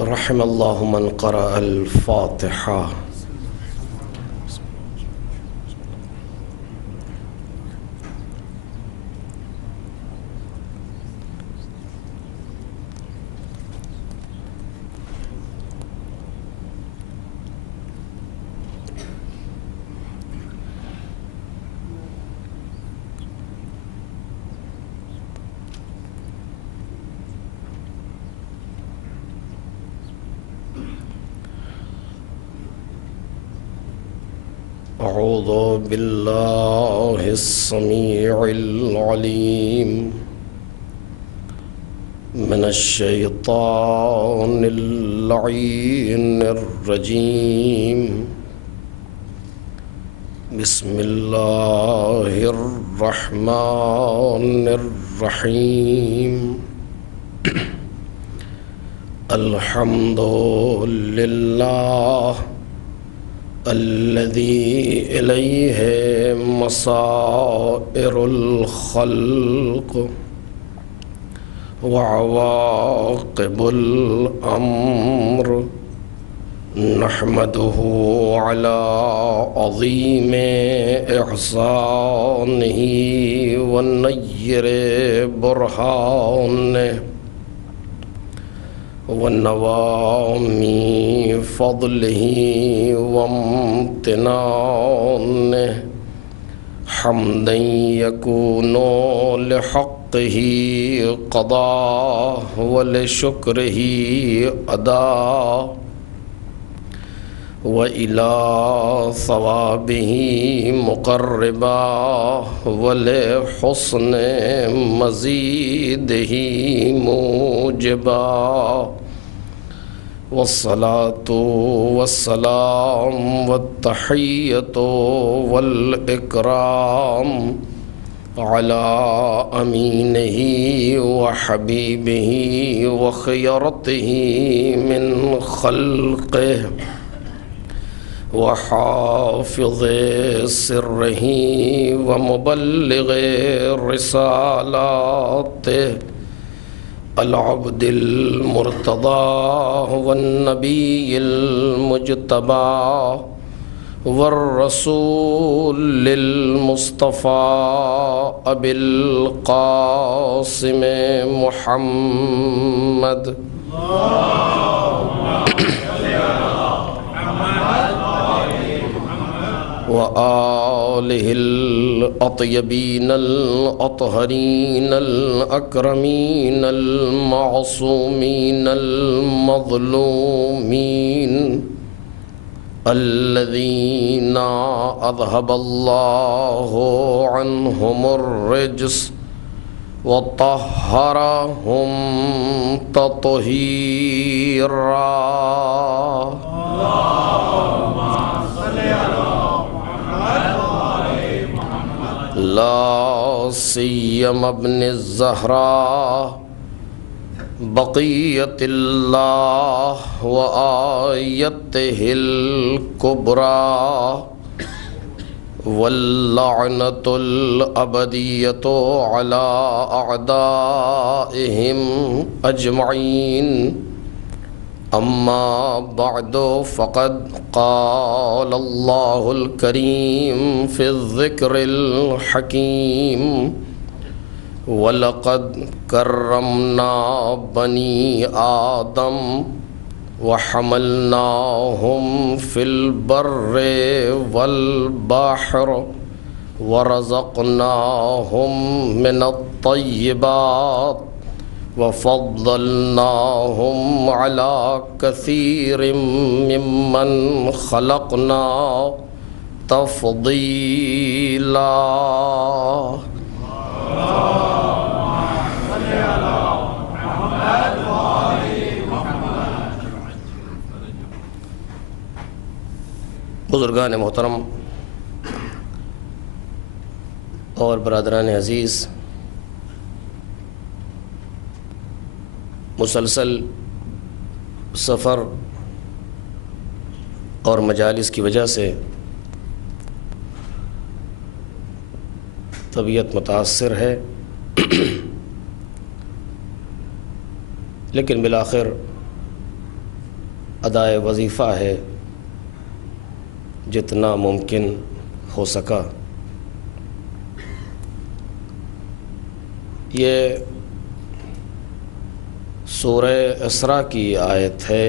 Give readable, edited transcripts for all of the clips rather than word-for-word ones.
رحم الله من قرأ الفاتحة. أعوذ بالله السميع العليم من الشيطان اللعين الرجيم. بسم الله الرحمن الرحيم. الحمد لله الذي إليه مصائر الخلق وعواقب الأمر. نحمده على عظيم إحسانه ونير برهانه ونوامي فضله وامتنانه، حمدا يكون لحقه قضاء ولشكره أداء، وإلى ثوابه مقربا ولحسن مزيده موجبا. والصلاة والسلام والتحية والإكرام على أمينه وحبيبه وخيرته من خلقه وحافظ سره ومبلغ رسالاته، العبد المرتضى والنبي المجتبى والرسول المصطفى أبي القاسم محمد. وآله الأطيبين الأطهرين الأكرمين المعصومين المظلومين، الذين أذهب الله عنهم الرجس وطهرهم تطهيرا. لا سيما ابن الزهراء بقية الله وآيته الكبرى، واللعنة الأبدية على أعدائهم أجمعين. أما بعد، فقد قال الله الكريم في الذكر الحكيم: وَلَقَدْ كَرَّمْنَا بَنِي آدَمَ وَحَمَلْنَاهُمْ فِي الْبَرِّ وَالْبَحْرِ وَرَزَقْنَاهُمْ مِنَ الطَّيِّبَاتِ وَفَضَّلْنَاهُمْ عَلَى كَثِيرٍ مِّمَّنْ خَلَقْنَا تَفْضِيلًا. بزرگان محترم اور برادران عزیز، مسلسل سفر اور مجالس کی وجہ سے طبیعت متاثر ہے، لیکن بالآخر ادائے وظیفہ ہے جتنا ممکن ہو سکا۔ یہ سورہ اسراء کی آیت ہے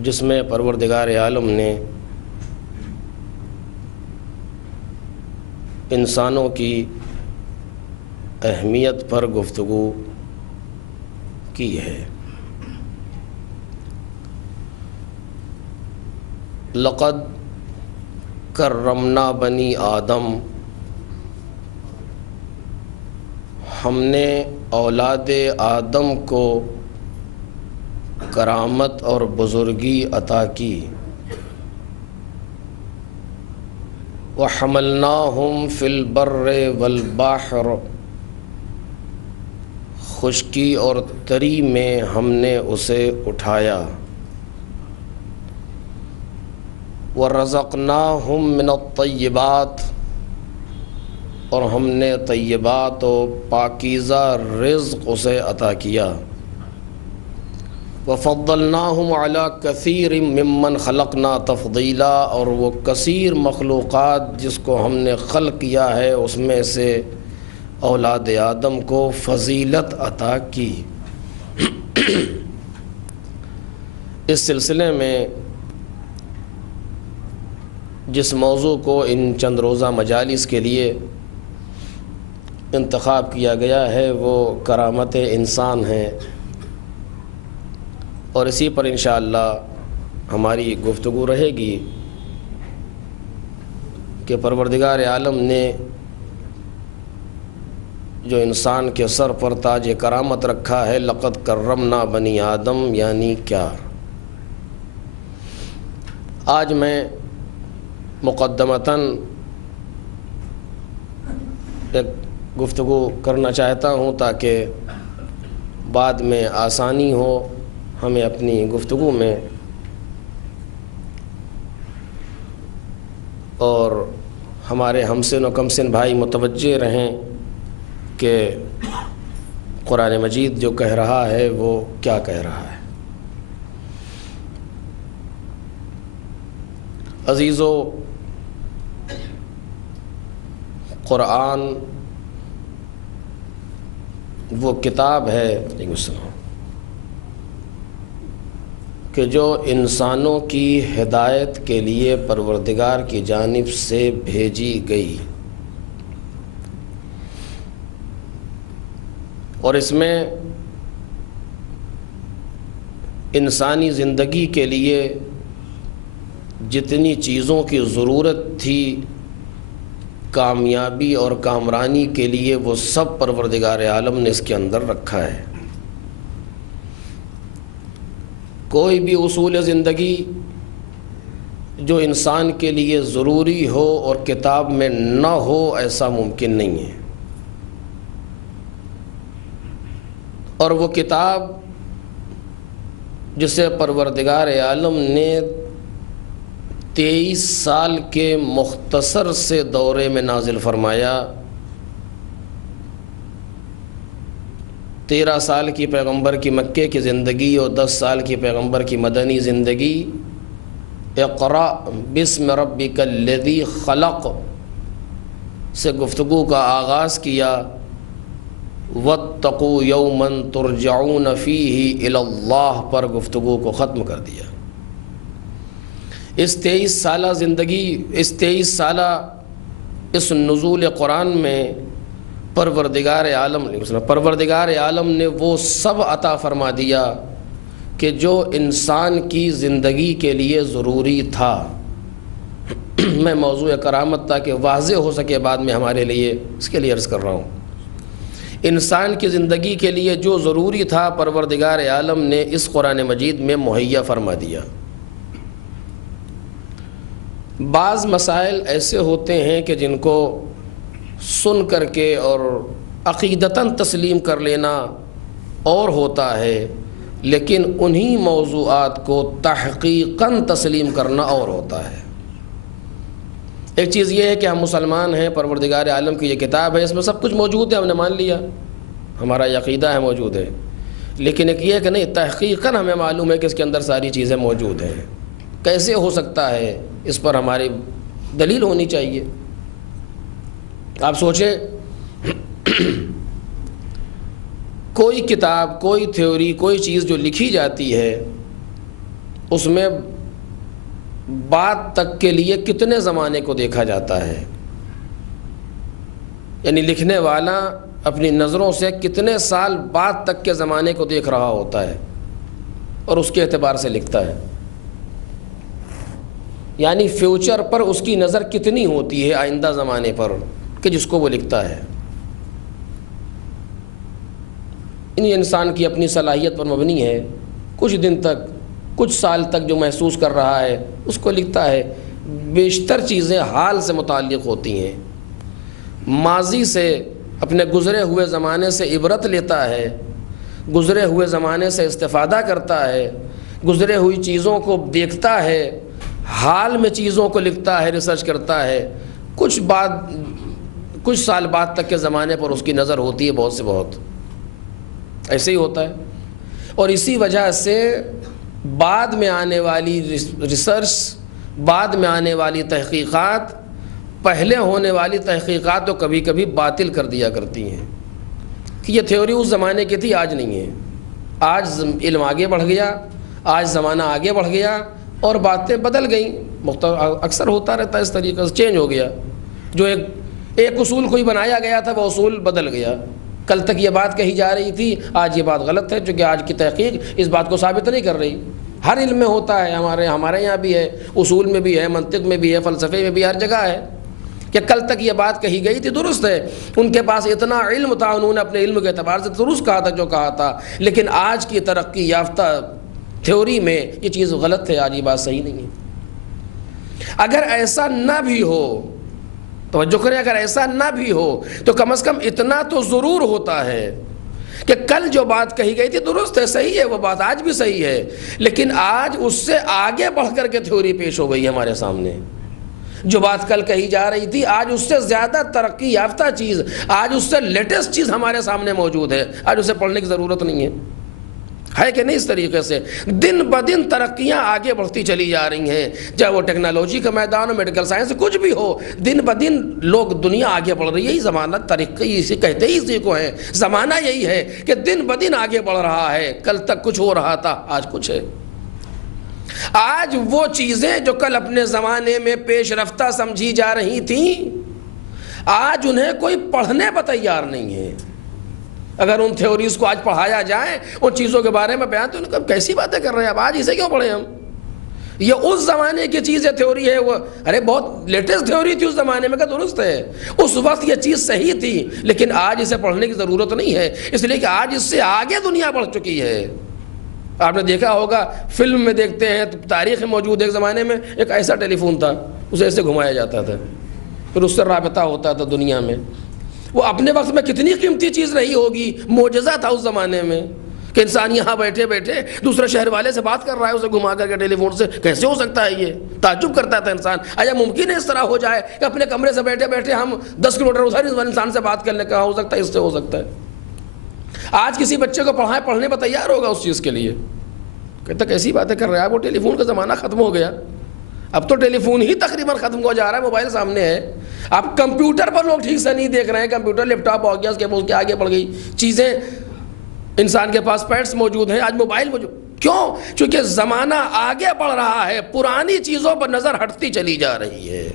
جس میں پروردگار عالم نے انسانوں کی اہمیت پر گفتگو کی ہے۔ لقد کرمنا بنی آدم، ہم نے اولاد آدم کو کرامت اور بزرگی عطا کی۔ وَحَمَلْنَاهُمْ فِي الْبَرِّ وَالْبَحْرِ، خشکی اور تری میں ہم نے اسے اٹھایا۔ وَرَزَقْنَاهُمْ مِنَ الطَّيِّبَاتِ، اور ہم نے طیبات و پاکیزہ رزق اسے عطا کیا۔ وَفَضَّلْنَاهُمْ عَلَى كَثِيرٍ مِّمَّنْ خَلَقْنَا تَفْضِيلًا، اور وہ کثیر مخلوقات جس کو ہم نے خلق کیا ہے اس میں سے اولاد آدم کو فضیلت عطا کی۔ اس سلسلے میں جس موضوع کو ان چند روزہ مجالس کے لیے انتخاب کیا گیا ہے وہ کرامت انسان ہے، اور اسی پر انشاءاللہ ہماری گفتگو رہے گی کہ پروردگار عالم نے جو انسان کے سر پر تاج کرامت رکھا ہے، لقد کرمنا بنی آدم، یعنی کیا۔ آج میں مقدمتاً ایک گفتگو کرنا چاہتا ہوں تاکہ بعد میں آسانی ہو ہمیں اپنی گفتگو میں، اور ہمارے ہم سن و کم سن بھائی متوجہ رہیں کہ قرآن مجید جو کہہ رہا ہے وہ کیا کہہ رہا ہے۔ عزیزو، قرآن وہ کتاب ہے کہ جو انسانوں کی ہدایت کے لیے پروردگار کی جانب سے بھیجی گئی، اور اس میں انسانی زندگی کے لیے جتنی چیزوں کی ضرورت تھی کامیابی اور کامرانی کے لیے وہ سب پروردگار عالم نے اس کے اندر رکھا ہے۔ کوئی بھی اصول زندگی جو انسان کے لیے ضروری ہو اور کتاب میں نہ ہو ایسا ممکن نہیں ہے، اور وہ کتاب جسے پروردگار عالم نے 23 سال کے مختصر سے دورے میں نازل فرمایا، 13 سال کی پیغمبر کی مکے کی زندگی اور 10 سال کی پیغمبر کی مدنی زندگی، اقرأ بسم ربک الذی خلق سے گفتگو کا آغاز کیا، واتقوا یوما ترجعون فیہ الی اللہ پر گفتگو کو ختم کر دیا۔ اس 23 سالہ زندگی، اس 23 سالہ اس نزول قرآن میں پروردگار عالم نے وہ سب عطا فرما دیا کہ جو انسان کی زندگی کے لیے ضروری تھا۔ میں موضوع کرامت تاکہ واضح ہو سکے بعد میں ہمارے لیے، اس کے لیے عرض کر رہا ہوں۔ انسان کی زندگی کے لیے جو ضروری تھا پروردگار عالم نے اس قرآن مجید میں مہیا فرما دیا۔ بعض مسائل ایسے ہوتے ہیں کہ جن کو سن کر کے اور عقیدتاً تسلیم کر لینا اور ہوتا ہے، لیکن انہی موضوعات کو تحقیقاً تسلیم کرنا اور ہوتا ہے۔ ایک چیز یہ ہے کہ ہم مسلمان ہیں، پروردگار عالم کی یہ کتاب ہے، اس میں سب کچھ موجود ہے، ہم نے مان لیا، ہمارا یہ عقیدہ ہے موجود ہے، لیکن ایک یہ کہ نہیں، تحقیقاً ہمیں معلوم ہے کہ اس کے اندر ساری چیزیں موجود ہیں. کیسے ہو سکتا ہے؟ اس پر ہماری دلیل ہونی چاہیے. آپ سوچیں کوئی کتاب، کوئی تھیوری، کوئی چیز جو لکھی جاتی ہے اس میں بات تک کے لیے کتنے زمانے کو دیکھا جاتا ہے؟ یعنی لکھنے والا اپنی نظروں سے کتنے سال بعد تک کے زمانے کو دیکھ رہا ہوتا ہے اور اس کے اعتبار سے لکھتا ہے. یعنی فیوچر پر اس کی نظر کتنی ہوتی ہے، آئندہ زمانے پر، کہ جس کو وہ لکھتا ہے. انسان کی اپنی صلاحیت پر مبنی ہے. کچھ دن تک، کچھ سال تک جو محسوس کر رہا ہے اس کو لکھتا ہے. بیشتر چیزیں حال سے متعلق ہوتی ہیں. ماضی سے، اپنے گزرے ہوئے زمانے سے عبرت لیتا ہے، گزرے ہوئے زمانے سے استفادہ کرتا ہے، گزرے ہوئی چیزوں کو دیکھتا ہے، حال میں چیزوں کو لکھتا ہے، ریسرچ کرتا ہے. کچھ سال بعد تک کے زمانے پر اس کی نظر ہوتی ہے بہت سے بہت. ایسے ہی ہوتا ہے. اور اسی وجہ سے بعد میں آنے والی ریسرچ، بعد میں آنے والی تحقیقات پہلے ہونے والی تحقیقات تو کبھی کبھی باطل کر دیا کرتی ہیں کہ یہ تھیوری اس زمانے کی تھی، آج نہیں ہے. آج علم آگے بڑھ گیا، آج زمانہ آگے بڑھ گیا اور باتیں بدل گئیں. اکثر ہوتا رہتا ہے اس طریقے سے، چینج ہو گیا. جو ایک اصول کوئی بنایا گیا تھا وہ اصول بدل گیا. کل تک یہ بات کہی جا رہی تھی، آج یہ بات غلط ہے، چونکہ آج کی تحقیق اس بات کو ثابت نہیں کر رہی. ہر علم میں ہوتا ہے، ہمارے یہاں بھی ہے، اصول میں بھی ہے، منطق میں بھی ہے، فلسفے میں بھی، ہر جگہ ہے کہ کل تک یہ بات کہی گئی تھی، درست ہے. ان کے پاس اتنا علم تھا، انہوں نے اپنے علم کے اعتبار سے درست کہا تھا جو کہا تھا. لیکن آج کی ترقی یافتہ تھیوری میں یہ چیز غلط ہے، آج یہ بات صحیح نہیں ہے. اگر ایسا نہ بھی ہو، توجہ کریں، اگر ایسا نہ بھی ہو تو کم از کم اتنا تو ضرور ہوتا ہے کہ کل جو بات کہی گئی تھی درست ہے، صحیح ہے، وہ بات آج بھی صحیح ہے. لیکن آج اس سے آگے بڑھ کر کے تھیوری پیش ہو گئی ہے ہمارے سامنے. جو بات کل کہی جا رہی تھی، آج اس سے زیادہ ترقی یافتہ چیز، آج اس سے لیٹسٹ چیز ہمارے سامنے موجود ہے. آج اسے پڑھنے کی ضرورت نہیں ہے کہ نہیں؟ اس طریقے سے دن بدن ترقیاں آگے بڑھتی چلی جا رہی ہیں، چاہے وہ ٹیکنالوجی کا میدان ہو، میڈیکل سائنس، کچھ بھی ہو. دن بدن دنیا آگے بڑھ رہی ہے. یہی زمانہ ترقی اسے کہتے ہی اسی کو ہے. زمانہ یہی ہے کہ دن بدن آگے بڑھ رہا ہے. کل تک کچھ ہو رہا تھا، آج کچھ ہے. آج وہ چیزیں جو کل اپنے زمانے میں پیش رفتہ سمجھی جا رہی تھیں، آج انہیں کوئی پڑھنے پر تیار نہیں ہے. اگر ان تھیوریز کو آج پڑھایا جائے، ان چیزوں کے بارے میں بیان، تو انہیں کیسی باتیں کر رہے ہیں اب، آج اسے کیوں پڑھیں ہم؟ یہ اس زمانے کی چیز ہے، تھیوری ہے وہ. ارے بہت لیٹسٹ تھیوری تھی اس زمانے میں، کہ درست ہے، اس وقت یہ چیز صحیح تھی، لیکن آج اسے پڑھنے کی ضرورت نہیں ہے، اس لیے کہ آج اس سے آگے دنیا بڑھ چکی ہے. آپ نے دیکھا ہوگا، فلم میں دیکھتے ہیں، تاریخ میں موجود. ایک زمانے میں ایک ایسا ٹیلی فون تھا، اسے ایسے گھمایا جاتا تھا، پھر اس سے رابطہ ہوتا تھا دنیا میں. وہ اپنے وقت میں کتنی قیمتی چیز رہی ہوگی، معجزہ تھا اس زمانے میں، کہ انسان یہاں بیٹھے بیٹھے دوسرے شہر والے سے بات کر رہا ہے، اسے گھما کر کے ٹیلی فون سے. کیسے ہو سکتا ہے؟ یہ تعجب کرتا تھا انسان. آیا ممکن ہے اس طرح ہو جائے کہ اپنے کمرے سے بیٹھے بیٹھے ہم 10 کلومیٹر ادھر انسان سے بات کرنے کا ہو سکتا ہے؟ اس سے ہو سکتا ہے. آج کسی بچے کو پڑھنے پر تیار ہوگا اس چیز کے لیے؟ کہتا کیسی باتیں کر رہے ہیں آپ، وہ ٹیلی فون کا زمانہ ختم ہو گیا. اب تو ٹیلی فون ہی تقریباً ختم ہو جا رہا ہے، موبائل سامنے ہے. اب کمپیوٹر پر لوگ ٹھیک سے نہیں دیکھ رہے ہیں. کمپیوٹر، لیپ ٹاپ ہو گیا، اس کے آگے بڑھ گئی چیزیں. انسان کے پاس پیڈس موجود ہیں، آج موبائل موجود. کیوں؟ چونکہ زمانہ آگے بڑھ رہا ہے، پرانی چیزوں پر نظر ہٹتی چلی جا رہی ہے.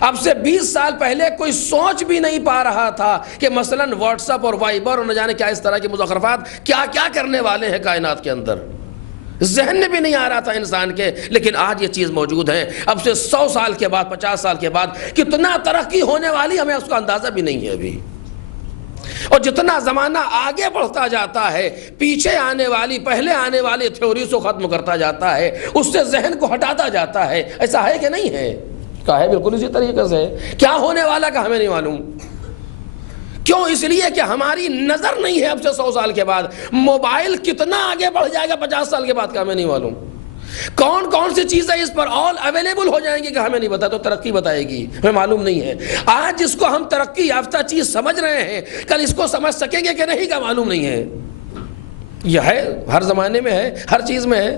اب سے 20 سال پہلے کوئی سوچ بھی نہیں پا رہا تھا کہ مثلاً واٹس ایپ اور وائبر اور نہ جانے کیا اس طرح کے مزخرفات کیا کیا کرنے والے ہیں کائنات کے اندر. ذہن میں بھی نہیں آ رہا تھا انسان کے، لیکن آج یہ چیز موجود ہے. اب سے 100 سال کے بعد، 50 سال کے بعد کتنا ترقی ہونے والی، ہمیں اس کا اندازہ بھی نہیں ہے ابھی. اور جتنا زمانہ آگے بڑھتا جاتا ہے، پیچھے آنے والی، پہلے آنے والی تھیوریز کو ختم کرتا جاتا ہے، اس سے ذہن کو ہٹاتا جاتا ہے. ایسا ہے کہ نہیں ہے؟ کہا ہے بالکل اسی طریقے سے. کیا ہونے والا کا ہمیں نہیں معلوم. کیوں؟ اس لیے کہ ہماری نظر نہیں ہے. اب سے 100 سال کے بعد موبائل کتنا آگے بڑھ جائے گا 50 سال کے بعد کا ہمیں نہیں معلوم. کون کون سی چیزیں اس پر آل اویلیبل ہو جائیں گی کہ ہمیں نہیں پتا. تو ترقی بتائے گی، ہمیں معلوم نہیں ہے. آج جس کو ہم ترقی یافتہ چیز سمجھ رہے ہیں، کل اس کو سمجھ سکیں گے کہ نہیں کا معلوم نہیں ہے. یہ ہے، ہر زمانے میں ہے، ہر چیز میں ہے۔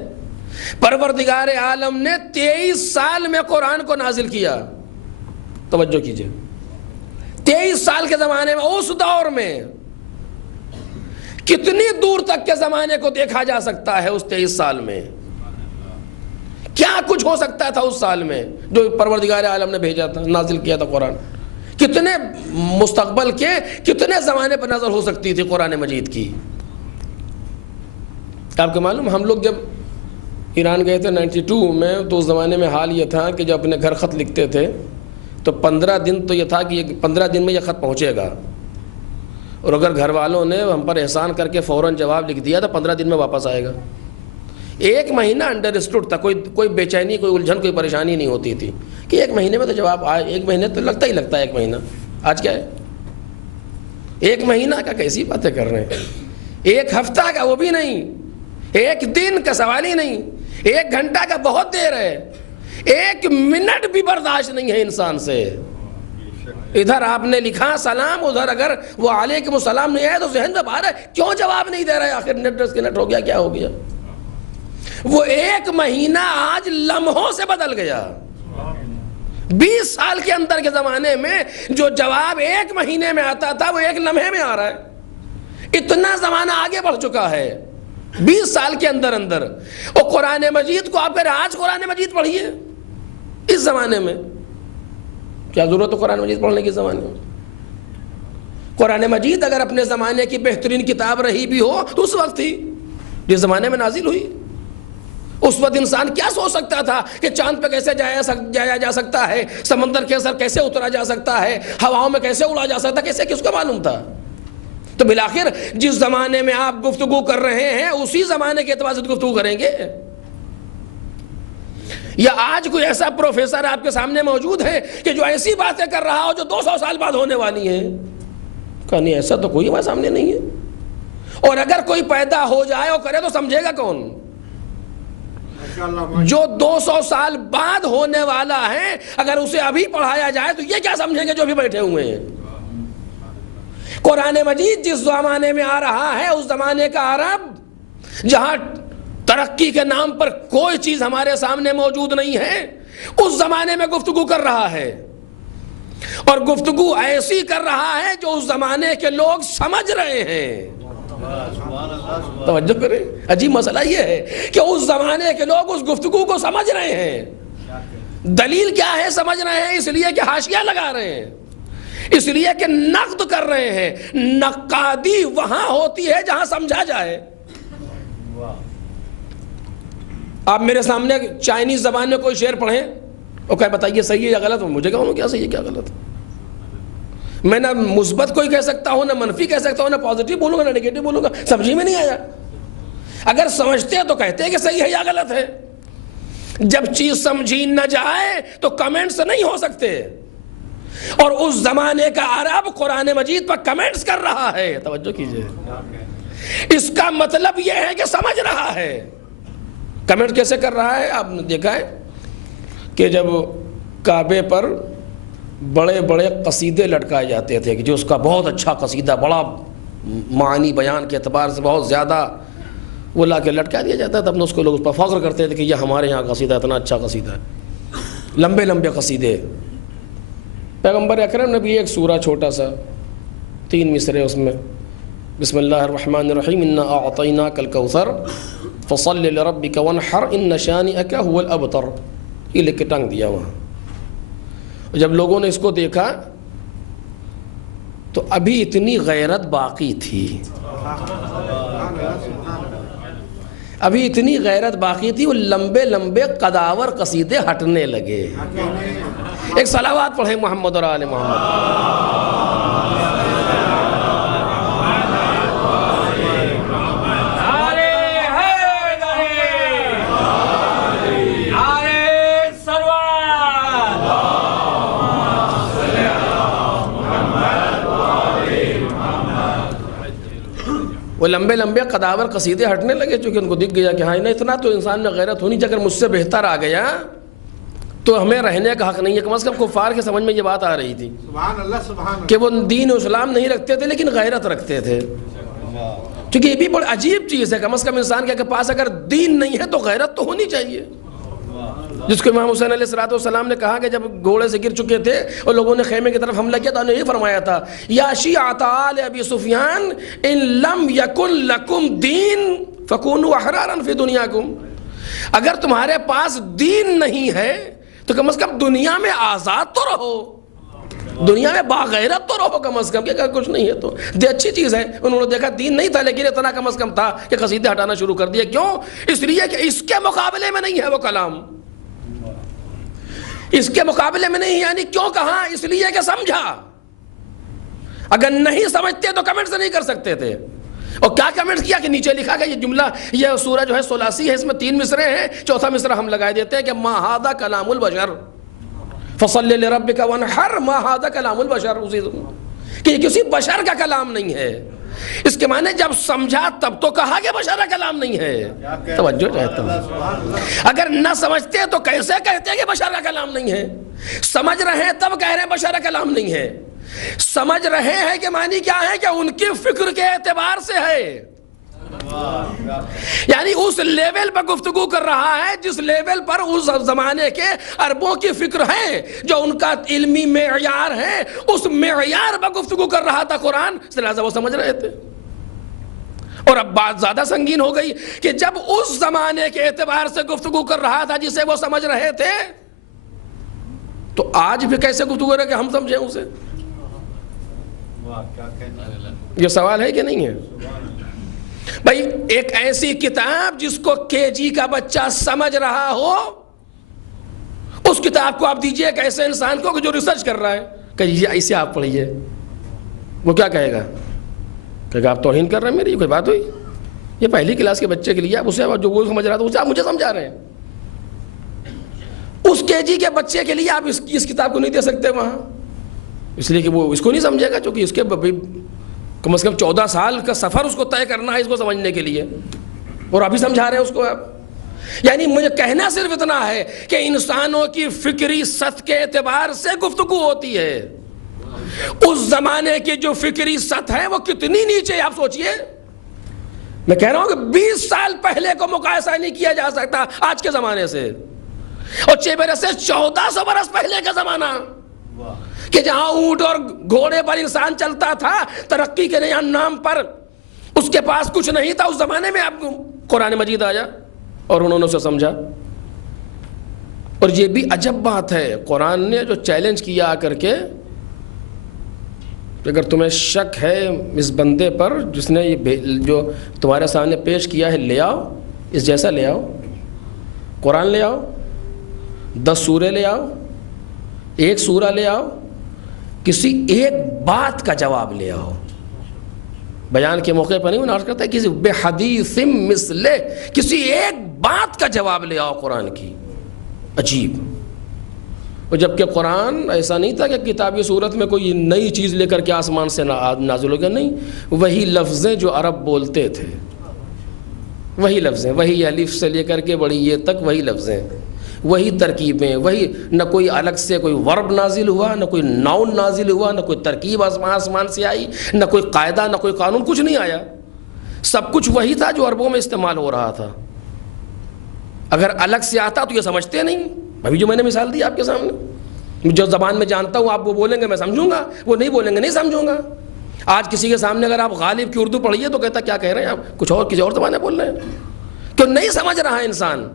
پروردگار عالم نے 23 سال میں قرآن کو نازل کیا، توجہ کیجئے، 23 سال کے زمانے میں، اس دور میں کتنی دور تک کے زمانے کو دیکھا جا سکتا ہے؟ اس 23 سال میں کیا کچھ ہو سکتا تھا اس سال میں جو پروردگار عالم نے بھیجا تھا، نازل کیا تھا قرآن؟ کتنے مستقبل کے کتنے زمانے پر نظر ہو سکتی تھی قرآن مجید کی؟ آپ کو معلوم، ہم لوگ جب ایران گئے تھے 92 میں، تو اس زمانے میں حال یہ تھا کہ جب اپنے گھر خط لکھتے تھے تو 15 دن تو یہ تھا کہ 15 دن میں یہ خط پہنچے گا، اور اگر گھر والوں نے ہم پر احسان کر کے فوراً جواب لکھ دیا تو 15 دن میں واپس آئے گا۔ 1 مہینہ انڈرسٹوڈ تھا، کوئی بے چینی، کوئی الجھن، کوئی پریشانی نہیں ہوتی تھی کہ 1 مہینے میں تو جواب آئے۔ 1 مہینے تو لگتا ہے 1 مہینہ۔ آج کیا ہے 1 مہینہ کا؟ کیسی باتیں کر رہے ہیں؟ 1 ہفتہ کا وہ بھی نہیں، 1 دن کا سوال ہی نہیں، 1 گھنٹہ کا بہت دیر ہے، 1 منٹ بھی برداشت نہیں ہے انسان سے۔ ادھر آپ نے لکھا سلام، ادھر اگر وہ علیکم السلام نہیں آئے تو ذہن میں بار ہے کیوں جواب نہیں دے رہے؟ آخر نیٹ ڈسکنیکٹ ہو گیا، کیا ہو گیا؟ وہ 1 مہینہ آج لمحوں سے بدل گیا۔ 20 سال کے اندر کے زمانے میں جو جواب 1 مہینے میں آتا تھا وہ 1 لمحے میں آ رہا ہے۔ اتنا زمانہ آگے بڑھ چکا ہے 20 سال کے اندر۔ اور قرآن مجید کو آپ کہہ رہے آج قرآن مجید پڑھیے اس زمانے میں، کیا ضرورت ہے قرآن مجید پڑھنے کے زمانے میں؟ قرآن مجید اگر اپنے زمانے کی بہترین کتاب رہی بھی ہو تو اس وقت ہی جس زمانے میں نازل ہوئی۔ اس وقت انسان کیا سوچ سکتا تھا کہ چاند پہ کیسے جایا جا سکتا ہے، سمندر کے اثر کیسے اترا جا سکتا ہے، ہواؤں میں کیسے اڑا جا سکتا ہے، کیسے کس کو معلوم تھا؟ تو بالآخر جس زمانے میں آپ گفتگو کر رہے ہیں اسی زمانے کے اعتبار سے گفتگو کریں گے۔ یا آج کوئی ایسا پروفیسر آپ کے سامنے موجود ہے کہ جو ایسی باتیں کر رہا ہو جو 200 سال بعد ہونے والی ہیں؟ کہا نہیں، ایسا تو کوئی ہمارے سامنے نہیں ہے۔ اور اگر کوئی پیدا ہو جائے اور کرے تو سمجھے گا کون؟ جو 200 سال بعد ہونے والا ہے، اگر اسے ابھی پڑھایا جائے تو یہ کیا سمجھیں گے جو بھی بیٹھے ہوئے ہیں؟ قرآن مجید جس زمانے میں آ رہا ہے اس زمانے کا عرب جہاں ترقی کے نام پر کوئی چیز ہمارے سامنے موجود نہیں ہے، اس زمانے میں گفتگو کر رہا ہے، اور گفتگو ایسی کر رہا ہے جو اس زمانے کے لوگ سمجھ رہے ہیں۔ توجہ کریں، عجیب مسئلہ یہ ہے کہ اس زمانے کے لوگ اس گفتگو کو سمجھ رہے ہیں۔ دلیل کیا ہے؟ سمجھ رہے ہیں اس لیے کہ حاشیہ لگا رہے ہیں، اس لیے کہ نقد کر رہے ہیں۔ نقادی وہاں ہوتی ہے جہاں سمجھا جائے۔ آپ میرے سامنے چائنیز زبان میں کوئی شعر پڑھیں اور کہے بتائیے صحیح ہے یا غلط، مجھے کہوں کیا صحیح ہے کیا غلط ہے؟ میں نہ مثبت کوئی کہہ سکتا ہوں، نہ منفی کہہ سکتا ہوں، نہ پازیٹیو بولوں گا نہ نیگیٹو بولوں گا، سمجھ میں نہیں آیا۔ اگر سمجھتے ہیں تو کہتے ہیں کہ صحیح ہے یا غلط ہے۔ جب چیز سمجھی نہ جائے تو کمنٹس نہیں ہو سکتے، اور اس زمانے کا عرب قرآن مجید پر کمنٹس کر رہا ہے۔ توجہ کیجئے، اس کا مطلب یہ ہے کہ سمجھ رہا ہے۔ کمنٹ کیسے کر رہا ہے؟ آپ نے دیکھا ہے کہ جب کعبے پر بڑے بڑے قصیدے لٹکائے جاتے تھے کہ جو اس کا بہت اچھا قصیدہ، بڑا معنی بیان کے اعتبار سے بہت زیادہ، وہ لا کے لٹکا دیا جاتا تھا، اپنے اس کو لوگ اس پر فخر کرتے تھے کہ یہ ہمارے یہاں قصیدہ اتنا اچھا قصیدہ ہے، لمبے لمبے قصیدے۔ پیغمبر اکرم نے بھی ایک سورہ چھوٹا سا 3 مصرے اس میں، بسم اللہ الرحمن الرحیم، انا اعطیناک الکوثر فصل لربک وانحر ان شانئک هو الابتر، یہ لکھ کے ٹنگ دیا وہاں۔ جب لوگوں نے اس کو دیکھا تو ابھی اتنی غیرت باقی تھی، ابھی اتنی غیرت باقی تھی، وہ لمبے لمبے قداور قصیدے ہٹنے لگے۔ ایک صلوات پڑھیں محمد اور آل محمد۔ وہ لمبے لمبے قداور قصیدے ہٹنے لگے، چونکہ ان کو دکھ گیا کہ ہاں انہیں اتنا تو انسان میں غیرت ہونی چاہیے، اگر مجھ سے بہتر آ گیا تو ہمیں رہنے کا حق نہیں ہے۔ کم از کم کفار کے سمجھ میں یہ بات آ رہی تھی کہ وہ دین و اسلام نہیں رکھتے تھے لیکن غیرت رکھتے تھے۔ چونکہ یہ بھی بڑی عجیب چیز ہے، کم از کم انسان کے پاس اگر دین نہیں ہے تو غیرت تو ہونی چاہیے. جس کو امام حسین علیہ السلام نے کہا کہ جب گھوڑے سے گر چکے تھے اور لوگوں نے خیمے کی طرف حملہ کیا تو انہوں نے یہ فرمایا تھا، یا شیعۃ آل ابی سفیان ان لم یکن لکم دین فکونوا احرارا فی دنیاکم. اگر تمہارے پاس دین نہیں ہے تو کم از کم دنیا میں آزاد تو رہو، دنیا میں باغیرت تو رہو کم از کم، کہ اگر کچھ نہیں ہے تو اچھی چیز ہے. انہوں نے دیکھا دین نہیں تھا لیکن اتنا کم از کم تھا کہ قصیدے ہٹانا شروع کر دیا. کیوں؟ اس لیے کہ اس کے مقابلے میں نہیں ہے وہ کلام، اس کے مقابلے میں نہیں. یعنی کیوں کہا؟ اس لیے کہ سمجھا. اگر نہیں سمجھتے تو کمنٹس نہیں کر سکتے تھے. اور کیا کمنٹ کیا کہ نیچے لکھا کہ یہ جملہ، یہ سورہ جو ہے ثلاثی ہے، اس میں 3 مصرے ہیں، چوتھا مصرع ہم لگائے دیتے ہیں کہ ما ھذا کلام البشر فصلی لربک وانحر. ما ھذا کلام البشر، کہ یہ کسی بشر کا کلام نہیں ہے. اس کے معنی جب سمجھا تب تو کہا کہ بشر کا کلام نہیں ہے. توجہ چاہتا ہوں. اگر نہ سمجھتے تو کیسے کہتے کہ بشر کا کلام نہیں ہے؟ سمجھ رہے ہیں تب کہہ رہے ہیں بشر کا کلام نہیں ہے. سمجھ رہے ہیں کہ معنی کیا ہے کہ ان کی فکر کے اعتبار سے ہے، یعنی اس لیول پر گفتگو کر رہا ہے جس لیول پر اس زمانے کے عربوں کی فکر ہے، جو ان کا علمی معیار ہے، اس معیار پر گفتگو کر رہا تھا قرآن. لہذا وہ سمجھ رہے تھے. اور اب بات زیادہ سنگین ہو گئی کہ جب اس زمانے کے اعتبار سے گفتگو کر رہا تھا جسے وہ سمجھ رہے تھے، تو آج بھی کیسے گفتگو رہے کہ ہم سمجھیں اسے؟ یہ سوال ہے کہ نہیں ہے بھائی؟ ایک ایسی کتاب جس کو KG کا بچہ سمجھ رہا ہو، اس کتاب کو آپ دیجئے ایک ایسے انسان کو جو ریسرچ کر رہا ہے کہ یہ اسے آپ پڑھیے، وہ کیا کہے گا؟ کہ آپ توہین کر رہے ہیں میری، کوئی بات ہوئی؟ یہ پہلی کلاس کے بچے کے لیے آپ اسے جو وہ سمجھ رہا تھا اسے آپ مجھے سمجھا رہے ہیں. اس KG کے بچے کے لیے آپ اس کتاب کو نہیں دے سکتے وہاں، اس لیے کہ وہ اس کو نہیں سمجھے گا، چونکہ اس کے کم از کم 14 سال کا سفر اس کو طے کرنا ہے اس کو سمجھنے کے لیے، اور ابھی سمجھا رہے ہیں اس کو آپ. یعنی مجھے کہنا صرف اتنا ہے کہ انسانوں کی فکری سطح کے اعتبار سے گفتگو ہوتی ہے. اس زمانے کی جو فکری سطح ہے وہ کتنی نیچے آپ سوچئے. میں کہہ رہا ہوں کہ 20 سال پہلے کو مقایسہ نہیں کیا جا سکتا آج کے زمانے سے، اور 6 برس سے 1400 برس پہلے کا زمانہ، کہ جہاں اونٹ اور گھوڑے پر انسان چلتا تھا ترقی کے نام پر، اس کے پاس کچھ نہیں تھا. اس زمانے میں آپ قرآن مجید آیا اور انہوں نے اسے سمجھا. اور یہ بھی عجب بات ہے، قرآن نے جو چیلنج کیا آ کر کے، اگر تمہیں شک ہے اس بندے پر جس نے یہ جو تمہارے سامنے پیش کیا ہے، لے آؤ، اس جیسا لے آؤ، قرآن لے آؤ، 10 سورے لے آؤ، 1 سورہ لے آؤ، کسی ایک بات کا جواب لے آؤ. بیان کے موقع پر نہیں وہ عرض کرتا ہے کسی بحدیث مثلہ، کسی ایک بات کا جواب لے آؤ قرآن کی. عجیب. اور جبکہ قرآن ایسا نہیں تھا کہ کتابی صورت میں کوئی نئی چیز لے کر کے آسمان سے نازل ہو گیا، نہیں، وہی لفظیں جو عرب بولتے تھے، وہی لفظیں، وہی الف سے لے کر کے بڑی یہ تک وہی لفظیں، وہی ترکیبیں، وہی، نہ کوئی الگ سے کوئی ورب نازل ہوا، نہ کوئی ناؤن نازل ہوا، نہ کوئی ترکیب آسمان سے آئی، نہ کوئی قاعدہ، نہ کوئی قانون، کچھ نہیں آیا. سب کچھ وہی تھا جو عربوں میں استعمال ہو رہا تھا. اگر الگ سے آتا تو یہ سمجھتے نہیں. ابھی جو میں نے مثال دی آپ کے سامنے، جو زبان میں جانتا ہوں آپ وہ بولیں گے میں سمجھوں گا، وہ نہیں بولیں گے نہیں سمجھوں گا. آج کسی کے سامنے اگر آپ غالب کی اردو پڑھیے تو کہتا کیا کہہ رہے ہیں آپ، کچھ اور کسی اور زبان میں بول رہے ہیں، کیوں نہیں سمجھ رہا ہے انسان.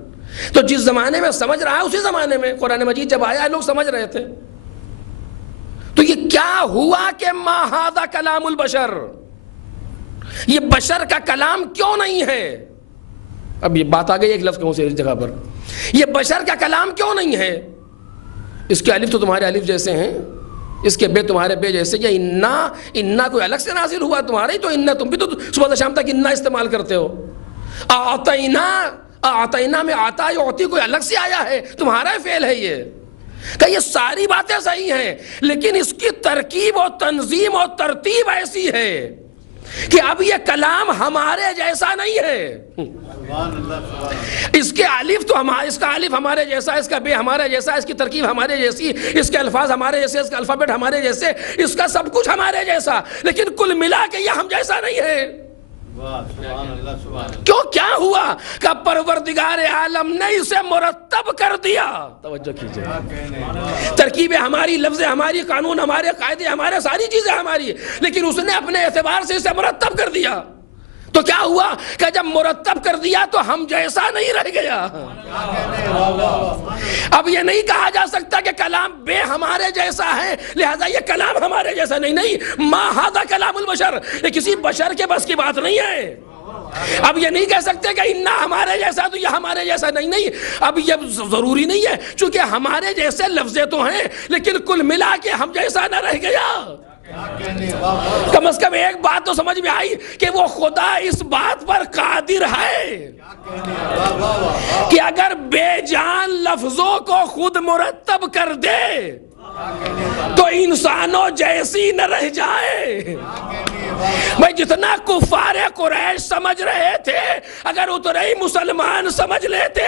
تو جس زمانے میں سمجھ رہا ہے اسی زمانے میں قرآن مجید جب آیا لوگ سمجھ رہے تھے. تو یہ کیا ہوا کہ ما ھذا کلام البشر، یہ بشر کا کلام کیوں نہیں ہے؟ اب یہ بات آ گئی ایک لفظ کہوں سے اس جگہ پر، یہ بشر کا کلام کیوں نہیں ہے؟ اس کے الف تو تمہارے الف جیسے ہیں، اس کے بے تمہارے بے جیسے. یہ انا کوئی الگ سے نازل ہوا تمہارے، تو انا تم بھی تو صبح سے شام تک انا استعمال کرتے ہو. اعطینا میں آتا یعطی کوئی الگ سے آیا ہے، تمہارا فعل ہے یہ. کہ یہ ساری باتیں صحیح ہیں لیکن اس کی ترکیب اور تنظیم اور ترتیب ایسی ہے کہ اب یہ کلام ہمارے جیسا نہیں ہے. اس کے الف تو اس کا الف ہمارے جیسا، اس کا بے ہمارے جیسا، اس کی ترکیب ہمارے جیسی، اس کے الفاظ ہمارے جیسے، اس کا الفابیٹ ہمارے جیسے، اس کا سب کچھ ہمارے جیسا، لیکن کل ملا کے یہ ہم جیسا نہیں ہے. کیوں کیا ہوا کہ پروردگار عالم نے اسے مرتب کر دیا. توجہ کیجئے, ترکیبیں ہماری, لفظیں ہماری, قانون ہمارے, قاعدے ہمارے, ساری چیزیں ہماری, لیکن اس نے اپنے اعتبار سے اسے مرتب کر دیا. تو کیا ہوا کہ جب مرتب کر دیا تو ہم جیسا نہیں رہ گیا. اب یہ نہیں کہا جا سکتا کہ کلام بے ہمارے جیسا ہے لہذا یہ کلام ہمارے جیسا نہیں. ما ھذا کلام البشر, یہ کسی بشر کے بس کی بات نہیں ہے. اب یہ نہیں کہہ سکتے کہ انا ہمارے جیسا تو یہ ہمارے جیسا نہیں. اب یہ ضروری نہیں ہے, چونکہ ہمارے جیسے لفظیں تو ہیں لیکن کل ملا کے ہم جیسا نہ رہ گیا. کم از کم ایک بات تو سمجھ میں آئی کہ وہ خدا اس بات پر قادر ہے کہ اگر بے جان لفظوں کو خود مرتب کر دے تو انسانوں جیسی نہ رہ جائے. بھائی جتنا کفار قریش سمجھ رہے تھے اگر اتنے ہی مسلمان سمجھ لیتے,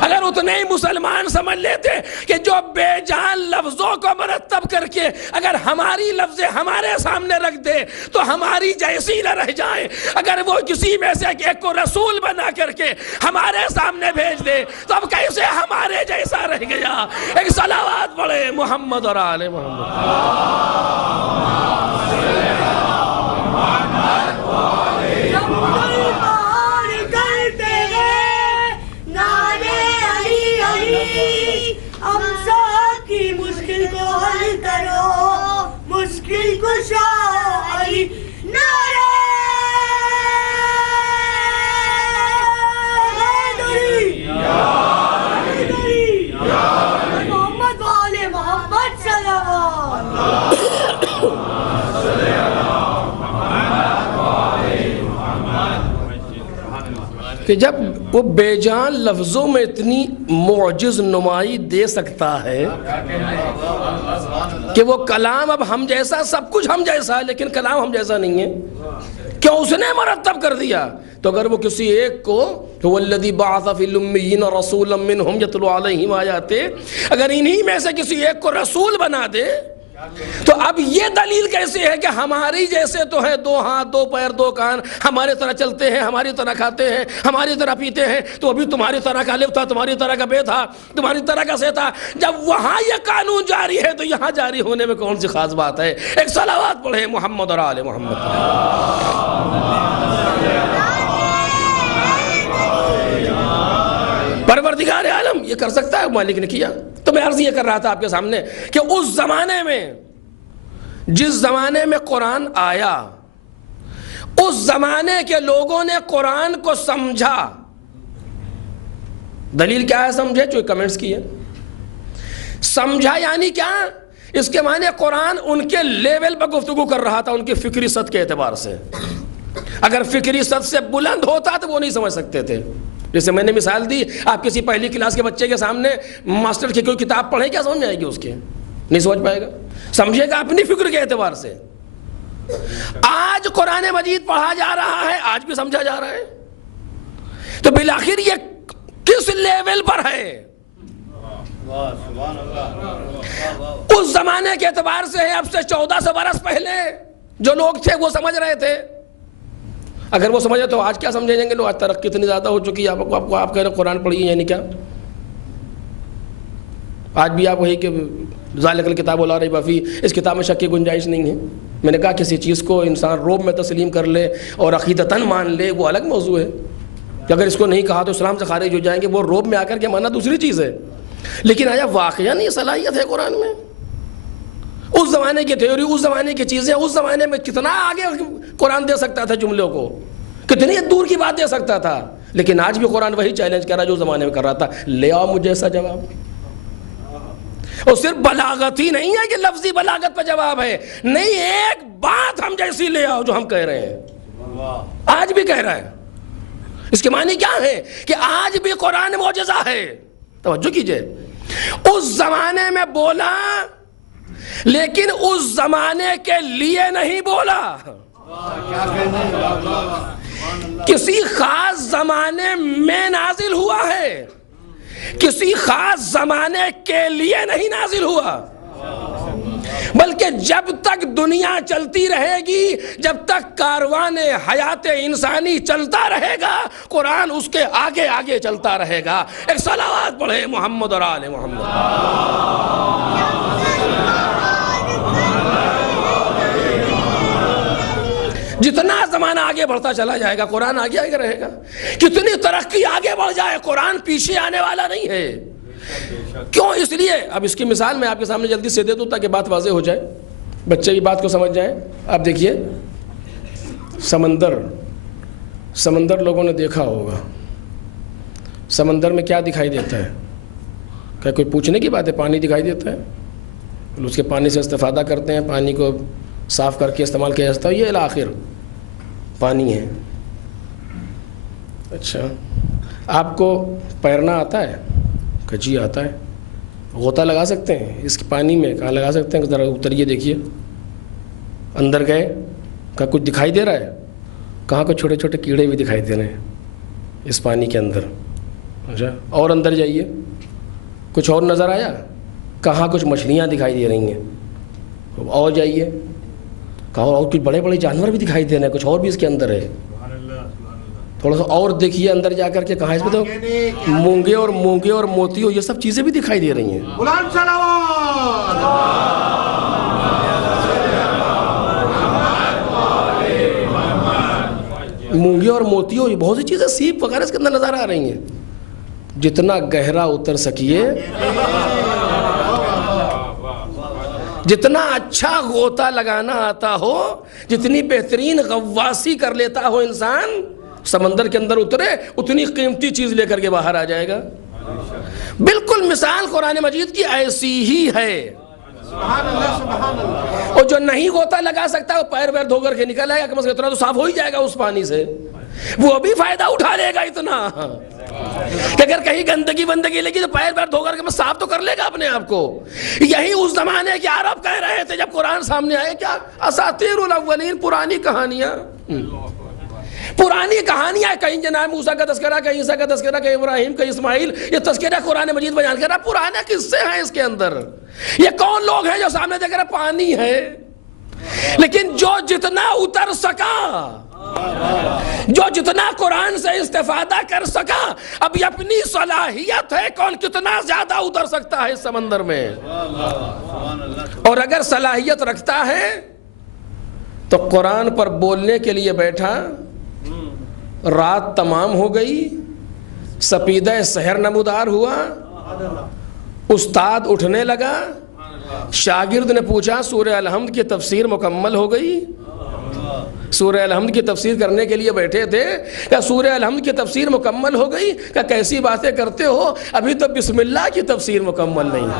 اگر اتنے ہی مسلمان سمجھ لیتے کہ جو بے جان لفظوں کو مرتب کر کے اگر ہماری لفظیں ہمارے سامنے رکھ دے تو ہماری جیسی نہ رہ جائیں, اگر وہ کسی میں سے ایک کو رسول بنا کر کے ہمارے سامنے بھیج دے تو اب کیسے ہمارے جیسا رہ گیا. ایک صلوات پڑھے محمد اور آل محمد. مشکل کشا علی نعرہ حیدری محمد و آل محمد صلوات. کہ جب وہ بے جان لفظوں میں اتنی معجز نمائی دے سکتا ہے کہ وہ کلام اب ہم جیسا, سب کچھ ہم جیسا ہے لیکن کلام ہم جیسا نہیں ہے, کیوں اس نے مرتب کر دیا. تو اگر وہ کسی ایک کو هو الذی بعث فی الامیین رسولا منہم یتلو علیہم آیاتہ, اگر انہی میں سے کسی ایک کو رسول بنا دے تو اب یہ دلیل کیسے ہے کہ ہماری جیسے تو ہے, دو ہاتھ, دو پیر, دو کان, ہمارے طرح چلتے ہیں, ہماری طرح کھاتے ہیں, ہماری طرح پیتے ہیں, تو ابھی تمہاری طرح کا الف تھا, تمہاری طرح کا بے تھا, تمہاری طرح کا سے تھا. جب وہاں یہ قانون جاری ہے تو یہاں جاری ہونے میں کون سی خاص بات ہے. ایک صلوات پڑھے محمد اور آل محمد. پروردگار عالم یہ کر سکتا ہے, مالک نے کیا. تو میں عرض یہ کر رہا تھا آپ کے سامنے کہ اس زمانے میں, جس زمانے میں قرآن آیا, اس زمانے کے لوگوں نے قرآن کو سمجھا. دلیل کیا ہے سمجھے؟ جو کمنٹس کی ہے. سمجھا یعنی کیا؟ اس کے معنی قرآن ان کے لیول پر گفتگو کر رہا تھا, ان کی فکری سطح کے اعتبار سے. اگر فکری سطح سے بلند ہوتا تو وہ نہیں سمجھ سکتے تھے. جیسے میں نے مثال دی, آپ کسی پہلی کلاس کے بچے کے سامنے ماسٹر کی کوئی کتاب پڑھیں, کیا سمجھ آئے گی اس کے؟ نہیں سمجھ پائے گا. سمجھے گا اپنی فکر کے اعتبار سے. آج قرآن مجید پڑھا جا رہا ہے, آج بھی سمجھا جا رہا ہے, تو بالآخر یہ کس لیول پر ہے؟ اس زمانے کے اعتبار سے ہے, اب سے 1400 برس پہلے جو لوگ تھے وہ سمجھ رہے تھے. اگر وہ سمجھے تو آج کیا سمجھیں گے لوگ؟ آج ترقی اتنی زیادہ ہو چکی ہے, آپ کہہ رہے ہیں قرآن پڑھیے, یعنی کیا؟ آج بھی آپ وہی کہ ذالک الکتاب لا ریب فیہ, اس کتاب میں شک کی گنجائش نہیں ہے. میں نے کہا کسی چیز کو انسان روب میں تسلیم کر لے اور عقیدتاً مان لے وہ الگ موضوع ہے. کہ اگر اس کو نہیں کہا تو اسلام سے خارج ہو جائیں گے, وہ روب میں آ کر کے ماننا دوسری چیز ہے. لیکن آیا واقعاً یہ صلاحیت ہے قرآن میں؟ اس زمانے کی تھیوری, اس زمانے کی چیزیں, اس زمانے میں کتنا آگے قرآن دے سکتا تھا جملوں کو, کتنی دور کی بات دے سکتا تھا. لیکن آج بھی قرآن وہی چیلنج کر رہا جو زمانے میں کر رہا تھا. لے آؤ مجھے ایسا جواب. اور صرف بلاغت ہی نہیں ہے کہ لفظی بلاغت پہ جواب ہے, نہیں, ایک بات ہم جیسی لے آؤ جو ہم کہہ رہے ہیں. آج بھی کہہ رہا ہے. اس کے معنی کیا ہے کہ آج بھی قرآن معجزہ ہے. توجہ کیجئے, اس زمانے میں بولا لیکن اس زمانے کے لیے نہیں بولا. کسی خاص زمانے میں نازل ہوا ہے, کسی خاص زمانے کے لیے نہیں نازل ہوا, بلکہ کہ جب تک دنیا چلتی رہے گی، جب تک کاروان حیات انسانی چلتا رہے گا، قرآن اس کے آگے آگے چلتا رہے گا۔ ایک صلوات پڑھے محمد اور آل محمد۔ جتنا زمانہ آگے بڑھتا چلا جائے گا قرآن آگے آگے رہے گا۔ کتنی ترقی آگے بڑھ جائے قرآن پیچھے آنے والا نہیں ہے۔ کیوں؟ اس لیے اب اس کی مثال میں آپ کے سامنے جلدی سے دے دوں تاکہ بات واضح ہو جائے، بچے کی بات کو سمجھ جائیں۔ آپ دیکھیے سمندر لوگوں نے دیکھا ہوگا، سمندر میں کیا دکھائی دیتا ہے؟ کیا کوئی پوچھنے کی بات ہے؟ پانی دکھائی دیتا ہے، اس کے پانی سے استفادہ کرتے ہیں، پانی کو صاف کر کے استعمال کیا جاتا ہے، یہ الآخر پانی ہے۔ اچھا، آپ کو تیرنا آتا ہے؟ کہ جی آتا ہے۔ غوطہ لگا سکتے ہیں اس کے پانی میں؟ کہاں لگا سکتے ہیں؟ ذرا اتریے دیکھیے، اندر گئے، کہاں کچھ دکھائی دے رہا ہے؟ کہاں کو چھوٹے چھوٹے کیڑے بھی دکھائی دے رہے ہیں اس پانی کے اندر۔ اچھا، اور اندر جائیے، کچھ اور نظر آیا؟ کہاں کچھ مچھلیاں دکھائی دے رہی ہیں۔ اور جائیے، کہاں اور کچھ بڑے بڑے جانور بھی دکھائی دے رہے ہیں، کچھ اور بھی اس کے اندر ہے۔ تھوڑا سا اور دیکھیے اندر جا کر کے، کہاں اس میں تو مونگے اور موتیوں، یہ سب چیزیں بھی دکھائی دے رہی ہیں۔ مونگے اور موتیوں، یہ بہت سی چیزیں، سیپ وغیرہ اس کے اندر نظر آ رہی ہیں۔ جتنا گہرا اتر سکیے، جتنا اچھا غوطہ لگانا آتا ہو، جتنی بہترین غواصی کر لیتا ہو انسان، سمندر کے اندر اترے اتنی قیمتی چیز لے کر کے باہر آ جائے گا۔ بالکل مثال قرآن مجید کی ایسی ہی ہے۔ اور جو نہیں غوطہ لگا سکتا وہ پیر ویر دھو کر کے نکل آئے گا، کم از کم اتنا تو صاف ہو ہی جائے گا اس پانی سے، وہ بھی فائدہ اٹھا لے گا اتنا کہ اگر کہیں گندگی لگی تو پیر ویر دھو کر کے صاف تو کر لے گا اپنے آپ کو۔ یہی اس زمانے کے عرب کہہ رہے تھے جب قرآن سامنے آئے، کیا اساطیر الاولین، پرانی کہانیاں، کہیں جناب موسیٰ کا تذکرہ، کہیں عیسیٰ کا تذکرہ، کہیں ابراہیم، کہیں اسماعیل، یہ تذکرہ قرآن مجید بیان کر رہا ہے۔ پرانے قصے ہیں اس کے اندر، یہ کون لوگ ہیں جو سامنے دیکھ رہے پانی ہے؟ لیکن جو جتنا اتر سکا، جو جتنا قرآن سے استفادہ کر سکا، اب یہ اپنی صلاحیت ہے کون کتنا زیادہ اتر سکتا ہے اس سمندر میں۔ اور اگر صلاحیت رکھتا ہے تو قرآن پر بولنے کے لیے بیٹھا، رات تمام ہو گئی، سپیدہ سحر نمودار ہوا، استاد اٹھنے لگا، شاگرد نے پوچھا سورہ الحمد کی تفسیر مکمل ہو گئی؟ سورہ الحمد کی تفسیر کرنے کے لیے بیٹھے تھے، کہ سورہ الحمد کی تفسیر مکمل ہو گئی؟ کہ کیسی باتیں کرتے ہو، ابھی تو بسم اللہ کی تفسیر مکمل نہیں ہے۔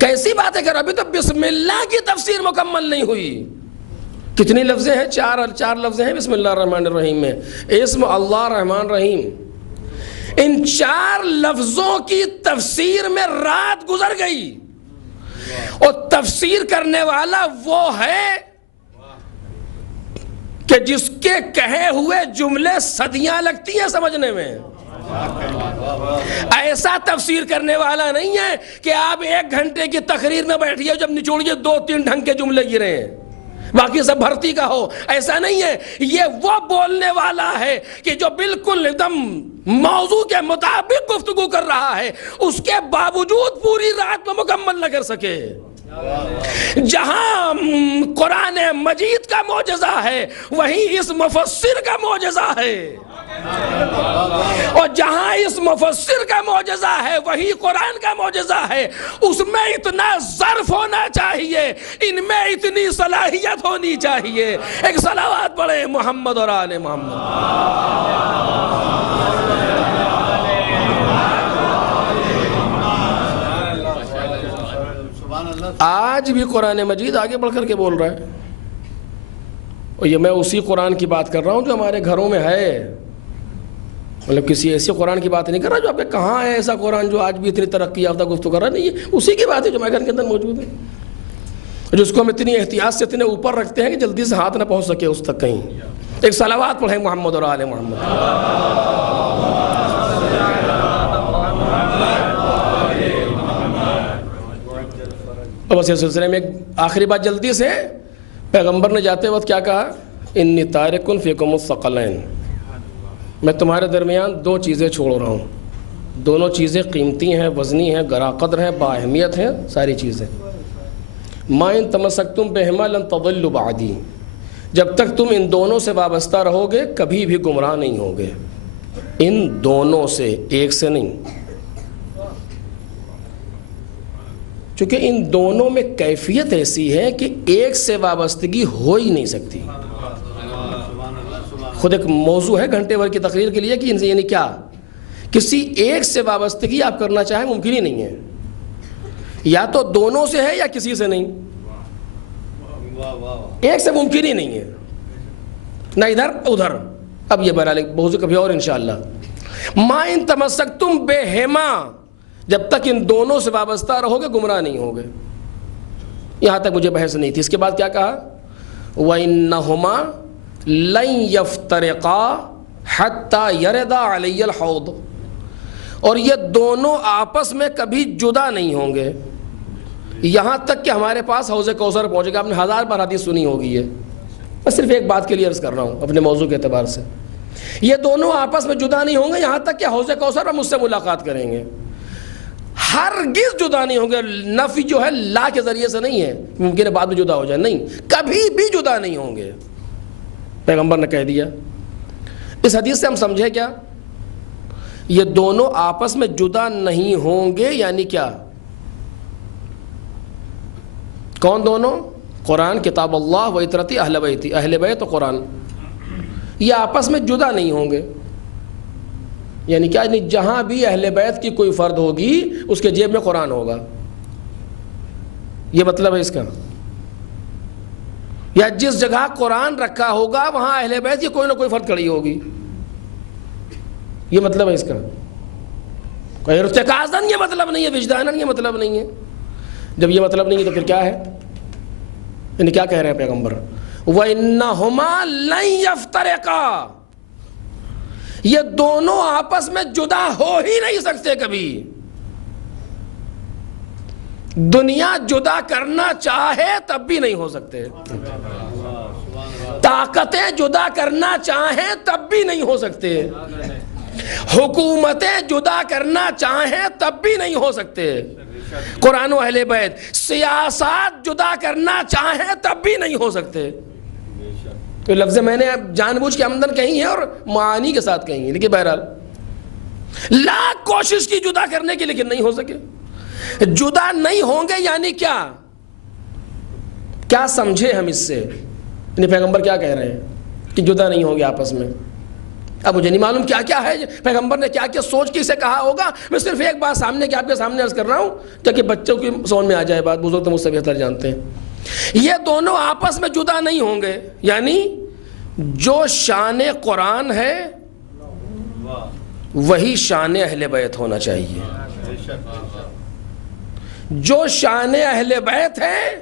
کیسی باتیں کر، ابھی تو بسم اللہ کی تفسیر مکمل نہیں ہوئی۔ کتنی لفظیں ہیں؟ چار لفظیں ہیں بسم اللہ الرحمن الرحیم میں، اسم اللہ رحمان رحیم۔ ان 4 لفظوں کی تفسیر میں رات گزر گئی، اور تفسیر کرنے والا وہ ہے کہ جس کے کہے ہوئے جملے صدیاں لگتی ہیں سمجھنے میں۔ ایسا تفسیر کرنے والا نہیں ہے کہ آپ 1 گھنٹے کی تقریر میں بیٹھیے، جب نچوڑیے 2-3 ڈھنگ کے جملے گرے ہیں، باقی سب بھرتی کا ہو، ایسا نہیں ہے۔ یہ وہ بولنے والا ہے کہ جو بالکل ایک دم موضوع کے مطابق گفتگو کر رہا ہے، اس کے باوجود پوری رات میں مکمل نہ کر سکے۔ جہاں قرآن مجید کا معجزہ ہے وہیں اس مفسر کا معجزہ ہے، اور جہاں اس مفسر کا معجزہ ہے وہی قرآن کا معجزہ ہے۔ اس میں اتنا ظرف ہونا چاہیے، ان میں اتنی صلاحیت ہونی چاہیے۔ ایک صلوات پڑھیں محمد اور آل محمد۔ آج بھی قرآن مجید آگے بڑھ کر کے بول رہا ہے، اور یہ میں اسی قرآن کی بات کر رہا ہوں جو ہمارے گھروں میں ہے، مطلب کسی ایسے قرآن کی بات نہیں کر رہا جو آپ کے کہاں ہے ایسا قرآن جو آج بھی اتنی ترقی یافتہ گفتگو کر رہا، نہیں، اسی کی بات ہے جو ہمارے گھر کے اندر موجود ہے۔ جس کو ہم اتنی احتیاط سے اتنے اوپر رکھتے ہیں کہ جلدی سے ہاتھ نہ پہنچ سکے اس تک کہیں. ایک صلوات پڑھیں محمد اور آل محمد. اور بس اس سلسلے میں ایک آخری بات جلدی سے، پیغمبر نے جاتے وقت کیا کہا؟ انی تارک فیکم الثقلین، میں تمہارے درمیان دو چیزیں چھوڑ رہا ہوں، دونوں چیزیں قیمتی ہیں، وزنی ہیں، گراں قدر ہیں، بااہمیت ہیں، ساری چیزیں. ما ان تمسکتم بہما لن تضلوا بعدی، جب تک تم ان دونوں سے وابستہ رہو گے کبھی بھی گمراہ نہیں ہوگے. ان دونوں سے، ایک سے نہیں، چونکہ ان دونوں میں کیفیت ایسی ہے کہ ایک سے وابستگی ہو ہی نہیں سکتی. خود ایک موضوع ہے گھنٹے بھر کی تقریر کے لیے کہ ان سے یعنی کیا، کسی ایک سے وابستگی آپ کرنا چاہیں ممکن ہی نہیں ہے، یا تو دونوں سے ہے یا کسی سے نہیں، ایک سے ممکن ہی نہیں ہے، نہ ادھر ادھر. اب یہ بہرحال موضوع کبھی اور انشاءاللہ. ما ان تمسکتم بہما، جب تک ان دونوں سے وابستہ رہو گے گمراہ نہیں ہوگے. یہاں تک مجھے بحث نہیں تھی. اس کے بعد کیا کہا؟ وَإِنَّهُمَا لَن يَفْتَرِقَا حَتَّى يَرِدَ عَلَيَّ الْحَوْض، اور یہ دونوں آپس میں کبھی جدا نہیں ہوں گے یہاں تک کہ ہمارے پاس حوض کوثر پہنچے گا. آپ نے 1000 بار حدیث سنی ہوگی ہے، میں صرف ایک بات کے لیے عرض کر رہا ہوں اپنے موضوع کے اعتبار سے. یہ دونوں آپس میں جدا نہیں ہوں گے یہاں تک کہ حوض کوثر پر مجھ سے ملاقات کریں گے. ہرگز جدا نہیں ہوں گے. نفی جو ہے لا کے ذریعے سے نہیں ہے، ممکن ہے بعد میں جدا ہو جائے، نہیں، کبھی بھی جدا نہیں ہوں گے. پیغمبر نے کہہ دیا. اس حدیث سے ہم سمجھے کیا؟ یہ دونوں آپس میں جدا نہیں ہوں گے یعنی کیا؟ کون دونوں؟ قرآن، کتاب اللہ و اطرتی اہل بیتی، اہل بیت و قرآن. یہ آپس میں جدا نہیں ہوں گے یعنی کیا؟ یعنی جہاں بھی اہل بیت کی کوئی فرد ہوگی اس کے جیب میں قرآن ہوگا، یہ مطلب ہے اس کا. یا جس جگہ قرآن رکھا ہوگا وہاں اہل بیت کی کوئی نہ کوئی فرد کھڑی ہوگی، یہ مطلب ہے اس کا. کوئی ارتکازاً یہ مطلب نہیں ہے، وجداناً یہ مطلب نہیں ہے. جب یہ مطلب نہیں ہے تو پھر کیا ہے؟ یعنی کیا کہہ رہے ہیں پیغمبر؟ وَإِنَّهُمَا لَن يَفْتَرِقَا، یہ دونوں آپس میں جدا ہو ہی نہیں سکتے کبھی. دنیا جدا کرنا چاہے تب بھی نہیں ہو سکتے، طاقتیں جدا کرنا چاہیں تب بھی نہیں ہو سکتے، حکومتیں جدا کرنا چاہیں تب بھی نہیں ہو سکتے، قرآن و اہل بیت سیاست جدا کرنا چاہیں تب بھی نہیں ہو سکتے. تو لفظ میں نے جان بوجھ کے آمدن کہیں ہے اور معانی کے ساتھ کہیں ہے، لیکن بہرحال لاکھ کوشش کی جدا کرنے کی لیکن نہیں ہو سکے. جدا نہیں ہوں گے یعنی کیا؟ کیا سمجھے ہم اس سے؟ یعنی پیغمبر کیا کہہ رہے ہیں کہ جدا نہیں ہوں گے آپس میں. اب مجھے نہیں معلوم کیا کیا ہے پیغمبر نے کیا کیا سوچ کے اسے کہا ہوگا. میں صرف ایک بات سامنے آپ کے سامنے عرض کر رہا ہوں تاکہ بچوں کی سمجھ میں آ جائے بات. بزرگ تو مجھ سے بہتر جانتے ہیں. یہ دونوں آپس میں جدا نہیں ہوں گے یعنی جو شان قرآن ہے وہی شان اہل بیت ہونا چاہیے، جو شان اہل بیت ہے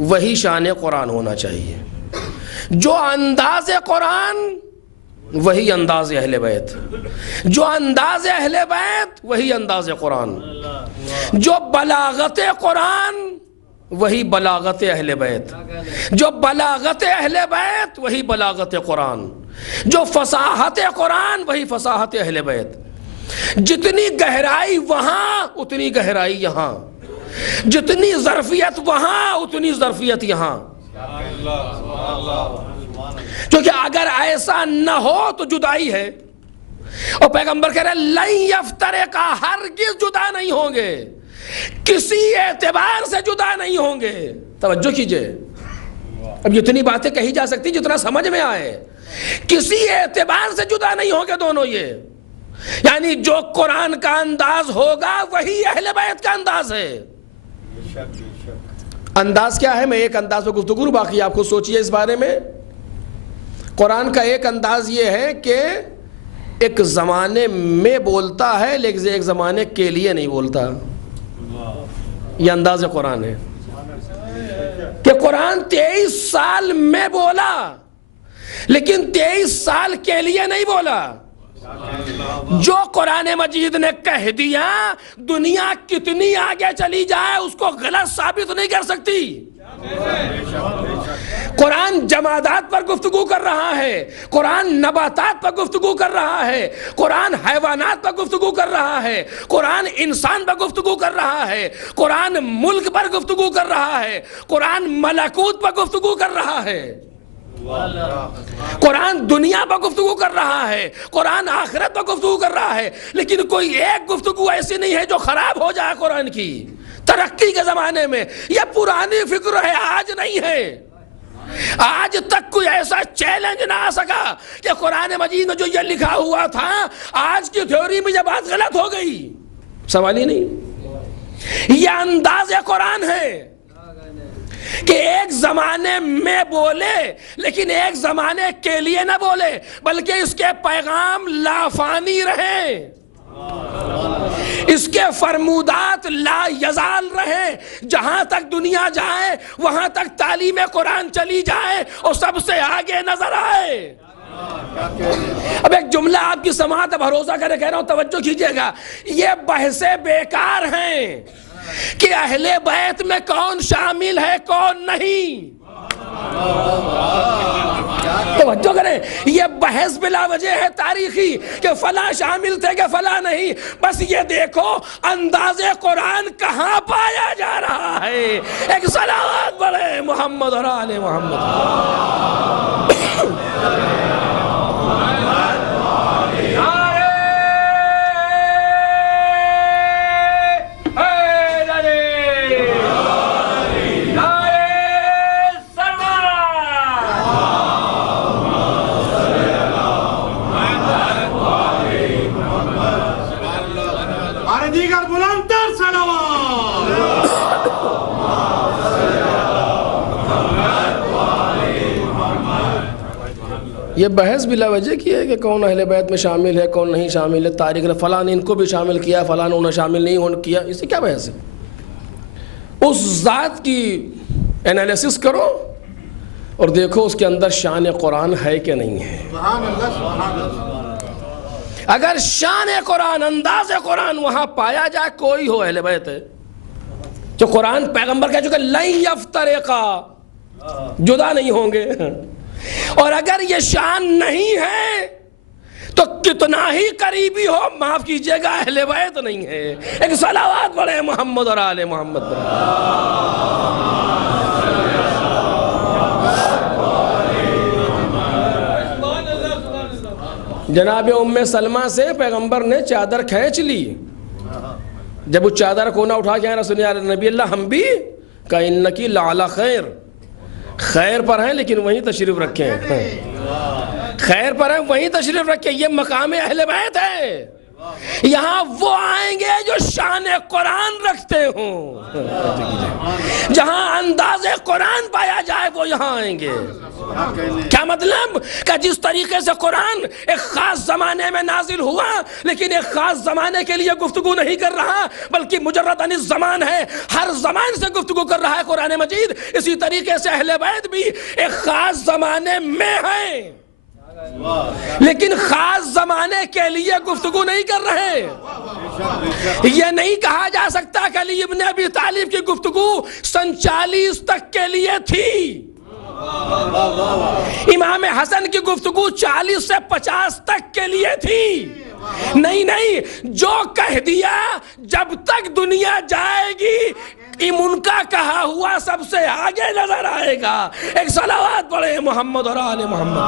وہی شان قرآن ہونا چاہیے، جو انداز قرآن وہی انداز اہل بیت، جو انداز اہل بیت وہی انداز قرآن، جو بلاغت قرآن وہی بلاغت اہل بیت، جو بلاغت اہل بیت وہی بلاغت قرآن، جو فصاحت قرآن وہی فصاحت اہل بیت. جتنی گہرائی وہاں اتنی گہرائی یہاں، جتنی ظرفیت وہاں اتنی ظرفیت یہاں. کیونکہ اگر ایسا نہ ہو تو جدائی ہے. اور پیغمبر کہہ رہے لن یفترقا، ہرگز جدا نہیں ہوں گے، کسی اعتبار سے جدا نہیں ہوں گے. توجہ کیجئے، اب اتنی باتیں کہی جا سکتی جتنا سمجھ میں آئے. کسی اعتبار سے جدا نہیں ہوں گے دونوں. یہ یعنی جو قرآن کا انداز ہوگا وہی اہل بیت کا انداز ہے. انداز کیا ہے؟ میں ایک انداز پہ گفتگو، باقی آپ خود سوچئے اس بارے میں. قرآن کا ایک انداز یہ ہے کہ ایک زمانے میں بولتا ہے لیکن ایک زمانے کے لیے نہیں بولتا. یہ انداز قرآن ہے. کہ قرآن 23 سال میں بولا لیکن 23 سال کے لیے نہیں بولا. جو قرآن مجید نے کہہ دیا دنیا کتنی آگے چلی جائے اس کو غلط ثابت نہیں کر سکتی. قرآن جمادات پر گفتگو کر رہا ہے, قرآن نباتات پر گفتگو کر رہا ہے, قرآن حیوانات پر گفتگو کر رہا ہے, قرآن انسان پر گفتگو کر رہا ہے, قرآن ملک پر گفتگو کر رہا ہے, قرآن ملکوت پر گفتگو کر رہا ہے, قرآن دنیا پر گفتگو کر رہا ہے, قرآن آخرت پر گفتگو کر رہا ہے. لیکن کوئی ایک گفتگو ایسی نہیں ہے جو خراب ہو جائے قرآن کی. ترقی کے زمانے میں یہ پرانی فکر ہے, آج نہیں ہے. آج تک کوئی ایسا چیلنج نہ آ سکا کہ قرآن مجید میں جو یہ لکھا ہوا تھا آج کی تھیوری میں یہ بات غلط ہو گئی. سوال ہی نہیں. یہ انداز قرآن ہے کہ ایک زمانے میں بولے لیکن ایک زمانے کے لیے نہ بولے بلکہ اس کے پیغام لافانی رہیں, اس کے فرمودات لا یزال رہیں. جہاں تک دنیا جائے وہاں تک تعلیم قرآن چلی جائے اور سب سے آگے نظر آئے. اب ایک جملہ آپ کی سماعت بھروسہ کرے کہہ رہا ہوں, توجہ کیجئے گا. یہ بحثیں بیکار ہیں کہ اہل بیت میں کون شامل ہے کون نہیں. توجہ کریں, یہ بحث بلا وجہ ہے تاریخی کہ فلاں شامل تھے کہ فلاں نہیں. بس یہ دیکھو انداز قرآن کہاں پایا جا رہا ہے. ایک صلوات پڑھیں محمد اور آل محمد. یہ بحث بلا وجہ کی ہے کہ کون اہل بیت میں شامل ہے کون نہیں شامل ہے. تاریخ نے فلاں نے ان کو بھی شامل کیا, فلاں نے انہیں شامل نہیں کیا. اس سے کیا بحث ہے؟ اس ذات کی انالیسس کرو اور دیکھو اس کے اندر شان قرآن ہے کہ نہیں ہے. اگر شان قرآن انداز قرآن وہاں پایا جائے, کوئی ہو اہل بیت ہے جو قرآن پیغمبر کہہ چکے لن یفترقا, جدا نہیں ہوں گے. اور اگر یہ شان نہیں ہے تو کتنا ہی قریبی ہو معاف کیجئے گا اہل بیت نہیں ہے. ایک صلوات پڑھیں محمد اور آل محمد پر. جناب ام سلمہ سے پیغمبر نے چادر کھینچ لی. جب وہ چادر کو نہ اٹھا کے رسول نبی اللہ ہم بھی کہ انکی لعلی خیر, خیر پر ہیں لیکن وہیں تشریف رکھیں, خیر پر ہیں وہیں تشریف رکھیں. یہ مقام اہل بیت ہے. یہاں وہ آئیں گے جو شان قرآن رکھتے ہوں. جہاں انداز قرآن پایا جائے وہ یہاں آئیں گے. کیا مطلب کہ جس طریقے سے قرآن ایک خاص زمانے میں نازل ہوا لیکن ایک خاص زمانے کے لیے گفتگو نہیں کر رہا بلکہ مجرد عن الزمان ہے, ہر زمان سے گفتگو کر رہا ہے قرآن مجید. اسی طریقے سے اہل بیت بھی ایک خاص زمانے میں ہیں لیکن خاص زمانے کے لیے گفتگو نہیں کر رہے. یہ نہیں کہا جا سکتا کہ علی ابن ابی طالب کی گفتگو سن 40 تک کے لیے تھی, امام حسن کی گفتگو 40 سے 50 تک کے لیے تھی. نہیں, جو کہہ دیا جب تک دنیا جائے گی ان کا کہا ہوا سب سے آگے نظر آئے گا. ایک صلوات پڑھیں محمد اور آل محمد.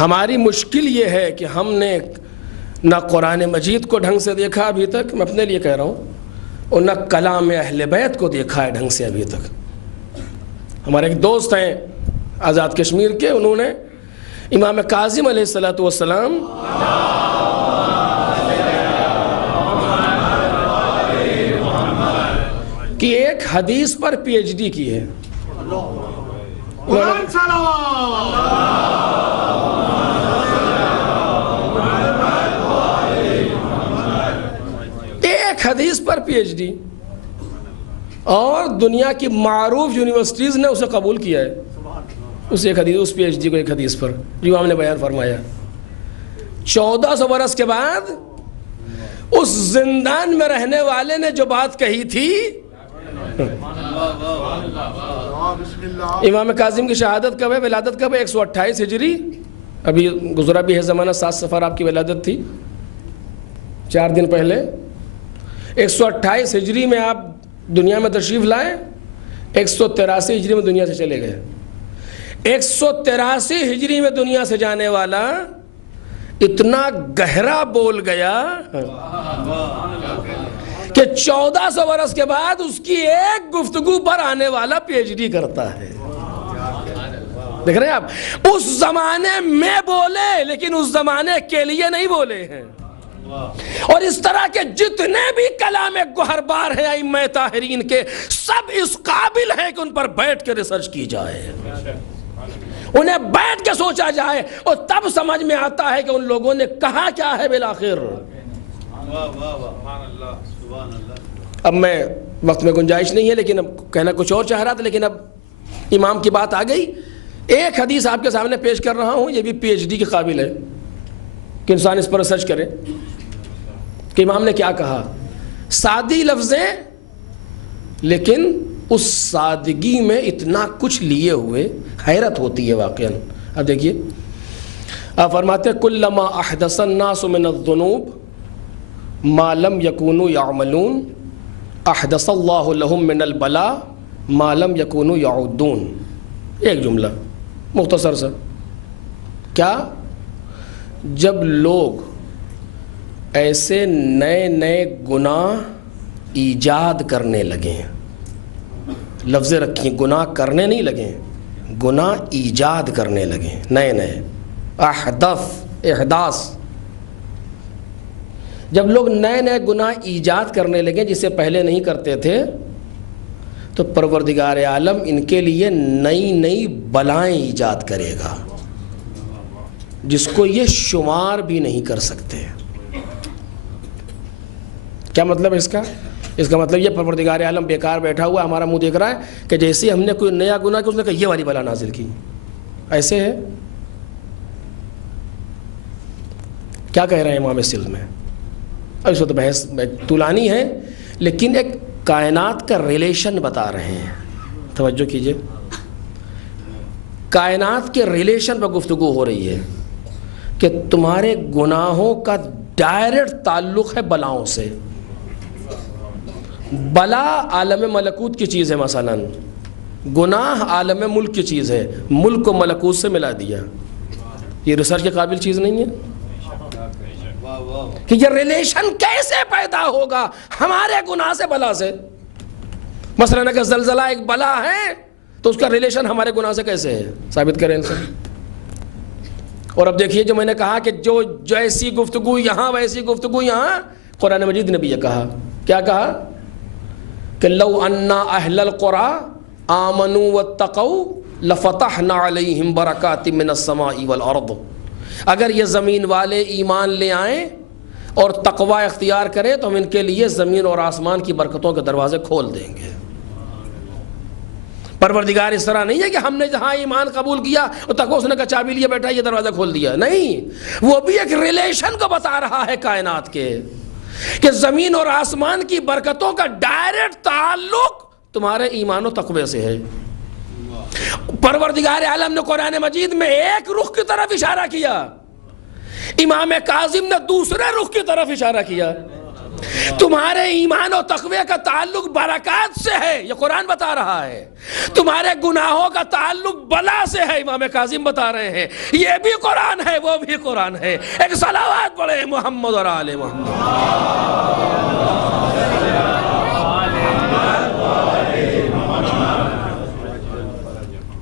ہماری مشکل یہ ہے کہ ہم نے نہ قرآن مجید کو ڈھنگ سے دیکھا ابھی تک, میں اپنے لیے کہہ رہا ہوں, اور نہ کلام اہل بیت کو دیکھا ہے ڈھنگ سے ابھی تک. ہمارے ایک دوست ہیں آزاد کشمیر کے, انہوں نے امام کاظم علیہ السلام کی ایک حدیث پر پی ایچ ڈی کی ہے. ایک حدیث پر پی ایچ ڈی، اور دنیا کی معروف یونیورسٹیز نے اسے قبول کیا ہے، اس ایک حدیث، اس پی ایچ ڈی کو ایک حدیث پر جو ہم نے بیان فرمایا۔ 1400 برس کے بعد اس زندان میں رہنے والے نے جو بات کہی تھی، امام کاظم کی شہادت کب ہے، ولادت کب ہے؟ 128 ہجری، ابھی گزرا بھی ہے زمانہ، 7 صفر آپ کی ولادت تھی 4 دن پہلے۔ 128 ہجری میں آپ دنیا میں تشریف لائے، 183 ہجری میں دنیا سے چلے گئے۔ 183 ہجری میں دنیا سے جانے والا اتنا گہرا بول گیا کہ 1400 برس کے بعد اس کی ایک گفتگو پر آنے والا پی ایچ ڈی کرتا ہے۔ دیکھ رہے ہیں آپ، اس زمانے میں بولے لیکن اس زمانے کے لیے نہیں بولے ہیں۔ اور اس طرح کے جتنے بھی کلام گوہر بار ہیں ائمہ طاہرین کے، سب اس قابل ہیں کہ ان پر بیٹھ کے ریسرچ کی جائے، انہیں بیٹھ کے سوچا جائے، اور تب سمجھ میں آتا ہے کہ ان لوگوں نے کہا کیا ہے بالآخر۔ اب میں وقت میں گنجائش نہیں ہے، لیکن اب کہنا کچھ اور چاہ رہا تھا، لیکن اب امام کی بات آ گئی۔ ایک حدیث آپ کے سامنے پیش کر رہا ہوں، یہ بھی پی ایچ ڈی کے قابل ہے کہ انسان اس پر ریسرچ کرے کہ امام نے کیا کہا۔ سادی لفظیں، لیکن اس سادگی میں اتنا کچھ لیے ہوئے، حیرت ہوتی ہے واقعاً۔ اب دیکھیے، آپ فرماتے ہیں کلما احدث الناس من الذنوب ما لم يكونوا يعملون احدث اللہ لهم من البلاء ما لم يكونوا يعودون۔ ایک جملہ مختصر سا، کیا؟ جب لوگ ایسے نئے نئے گناہ ایجاد کرنے لگے، لفظ رکھیں، گناہ کرنے نہیں لگے، گناہ ایجاد کرنے لگے، نئے نئے، احداث، جب لوگ نئے نئے گناہ ایجاد کرنے لگے جسے پہلے نہیں کرتے تھے، تو پروردگار عالم ان کے لیے نئی نئی بلائیں ایجاد کرے گا جس کو یہ شمار بھی نہیں کر سکتے۔ کیا مطلب ہے اس کا؟ اس کا مطلب یہ پروردگار عالم بیکار بیٹھا ہوا ہمارا منہ دیکھ رہا ہے کہ جیسے ہم نے کوئی نیا گناہ کیا اس نے کہا یہ والی بلا نازل کی۔ ایسے ہے؟ کیا کہہ رہے ہیں امام سلم میں؟ اب اس وقت بحث طولانی ہے، لیکن ایک کائنات کا ریلیشن بتا رہے ہیں، توجہ کیجئے۔ کائنات کے ریلیشن پر گفتگو ہو رہی ہے کہ تمہارے گناہوں کا ڈائریکٹ تعلق ہے بلاؤں سے۔ بلا عالم ملکوت کی چیز ہے، مثلا گناہ عالم ملک کی چیز ہے، ملک کو ملکوت سے ملا دیا، یہ ریسرچ کے قابل چیز نہیں ہے کہ یہ ریلیشن کیسے پیدا ہوگا ہمارے گناہ سے بلا سے۔ مثلا اگر زلزلہ ایک بلا ہے تو اس کا ریلیشن ہمارے گناہ سے کیسے ہے؟ ثابت کریں ان سے۔ اور اب دیکھیے، جو میں نے کہا کہ جو جیسی گفتگو یہاں ویسی گفتگو یہاں، قرآن مجید نے بھی یہ کہا، کیا کہا کہ لو انا اہل القرى آمنوا واتقوا لفتحنا علیہم برکات من السماء والارض۔ اگر یہ زمین والے ایمان لے آئیں اور تقوی اختیار کریں تو ہم ان کے لیے زمین اور آسمان کی برکتوں کے دروازے کھول دیں گے۔ پروردگار اس طرح نہیں ہے کہ ہم نے جہاں ایمان قبول کیا اور تقوی اس نے کہا چابی لیے بیٹھا یہ دروازہ کھول دیا، نہیں، وہ بھی ایک ریلیشن کو بتا رہا ہے کائنات کے کہ زمین اور آسمان کی برکتوں کا ڈائریکٹ تعلق تمہارے ایمان و تقوی سے ہے۔ پروردگار عالم نے قرآن مجید میں ایک رخ کی طرف اشارہ کیا، امام کاظم نے دوسرے رخ کی طرف اشارہ کیا۔ تمہارے ایمان و تقوی کا تعلق برکات سے ہے، یہ قرآن بتا رہا ہے، تمہارے گناہوں کا تعلق بلا سے ہے، امام کاظم بتا رہے ہیں، یہ بھی قرآن ہے وہ بھی قرآن ہے۔ ایک صلوات پڑھیں محمد اور آل محمد۔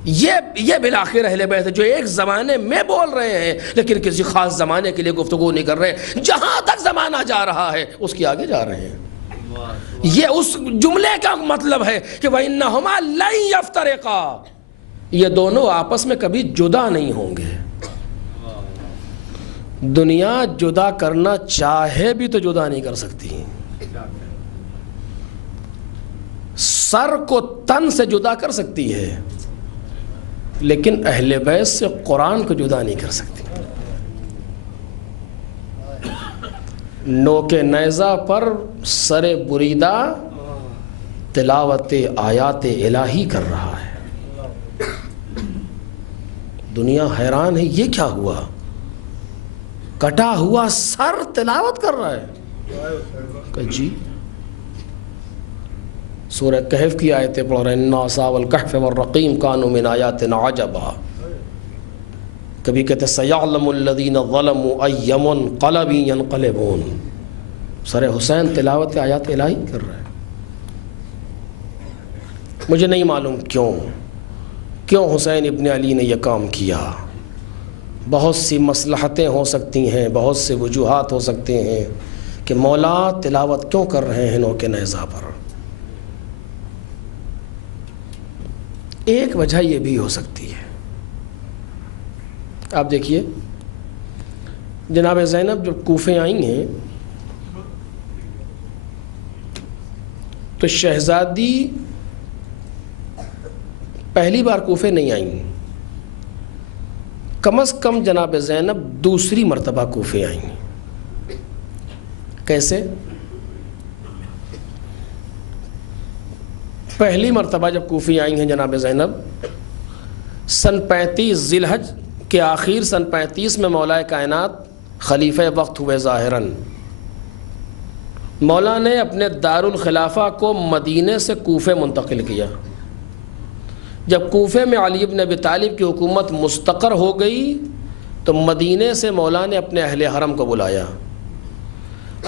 یہ بالآخر اہل بیت ہے جو ایک زمانے میں بول رہے ہیں لیکن کسی خاص زمانے کے لیے گفتگو نہیں کر رہے، جہاں تک زمانہ جا رہا ہے اس کے آگے جا رہے ہیں۔ یہ اس جملے کا مطلب ہے کہ وَإِنَّهُمَا لَن يَفْتَرِقَا، یہ دونوں آپس میں کبھی جدا نہیں ہوں گے۔ دنیا جدا کرنا چاہے بھی تو جدا نہیں کر سکتی، سر کو تن سے جدا کر سکتی ہے لیکن اہل بیت سے قرآن کو جدا نہیں کر سکتی. نوک نیزہ پر سر بریدہ تلاوت آیات الہی کر رہا ہے. دنیا حیران ہے یہ کیا ہوا؟ کٹا ہوا سر تلاوت کر رہا ہے کہ جی سورہ کہف کی آیتیں پڑھ رہے ہیں. اِنَّ أَصْحَابَ الْكَهْفِ وَالرَّقِيمِ كَانُوا مِنْ آيَاتِنَا عَجَبًا. کبھی کہتے سَيَعْلَمُ الَّذِينَ ظَلَمُوا أَيَّ مُنْقَلَبٍ يَنْقَلِبُونَ. سر حسین تلاوت آیات الہی کر رہا ہے. مجھے نہیں معلوم کیوں حسین ابن علی نے یہ کام کیا. بہت سی مصلحتیں ہو سکتی ہیں, بہت سے وجوہات ہو سکتے ہیں کہ مولا تلاوت کیوں کر رہے ہیں نوک نیزہ پر. ایک وجہ یہ بھی ہو سکتی ہے. آپ دیکھیے جناب زینب جب کوفے آئی ہیں تو شہزادی پہلی بار کوفے نہیں آئیں, کم از کم جناب زینب دوسری مرتبہ کوفے آئیں. کیسے؟ پہلی مرتبہ جب کوفی آئی ہیں جناب زینب سن 35 ذی الحج کے آخر سن 35 میں مولا کائنات خلیفہ وقت ہوئے ظاہراً. مولا نے اپنے دارالخلافہ کو مدینے سے کوفے منتقل کیا. جب کوفے میں علی بن ابی طالب کی حکومت مستقر ہو گئی تو مدینے سے مولا نے اپنے اہل حرم کو بلایا.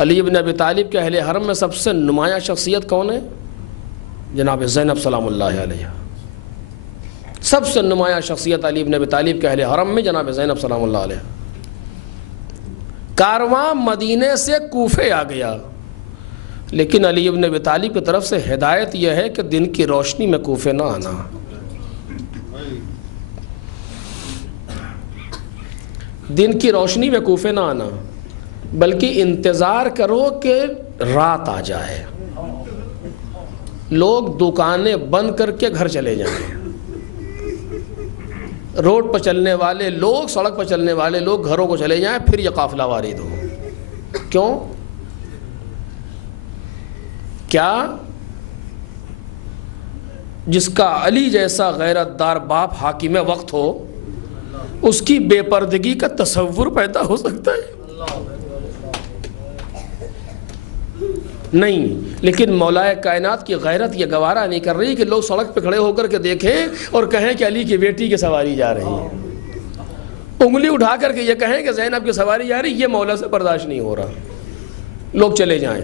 علی بن ابی طالب کے اہل حرم میں سب سے نمایاں شخصیت کون ہے؟ جناب زینب سلام اللہ علیہ. سب سے نمایاں شخصیت علی بن ابی طالب کے اہل حرم میں جناب زینب سلام اللہ علیہ. کارواں مدینے سے کوفے آ گیا لیکن علی بن ابی طالب کی طرف سے ہدایت یہ ہے کہ دن کی روشنی میں کوفے نہ آنا. دن کی روشنی میں کوفے نہ آنا بلکہ انتظار کرو کہ رات آ جائے, لوگ دکانیں بند کر کے گھر چلے جائیں, روڈ پر چلنے والے لوگ, سڑک پر چلنے والے لوگ گھروں کو چلے جائیں, پھر یہ قافلہ وارد ہو. کیوں؟ کیا جس کا علی جیسا غیرت دار باپ حاکم وقت ہو اس کی بے پردگی کا تصور پیدا ہو سکتا ہے؟ نہیں. لیکن مولا کائنات کی غیرت یہ گوارا نہیں کر رہی کہ لوگ سڑک پہ کھڑے ہو کر کے دیکھیں اور کہیں کہ علی کی بیٹی کی سواری جا رہی ہے, انگلی اٹھا کر کے یہ کہیں کہ زینب کی سواری جا رہی, یہ مولا سے برداشت نہیں ہو رہا. لوگ چلے جائیں,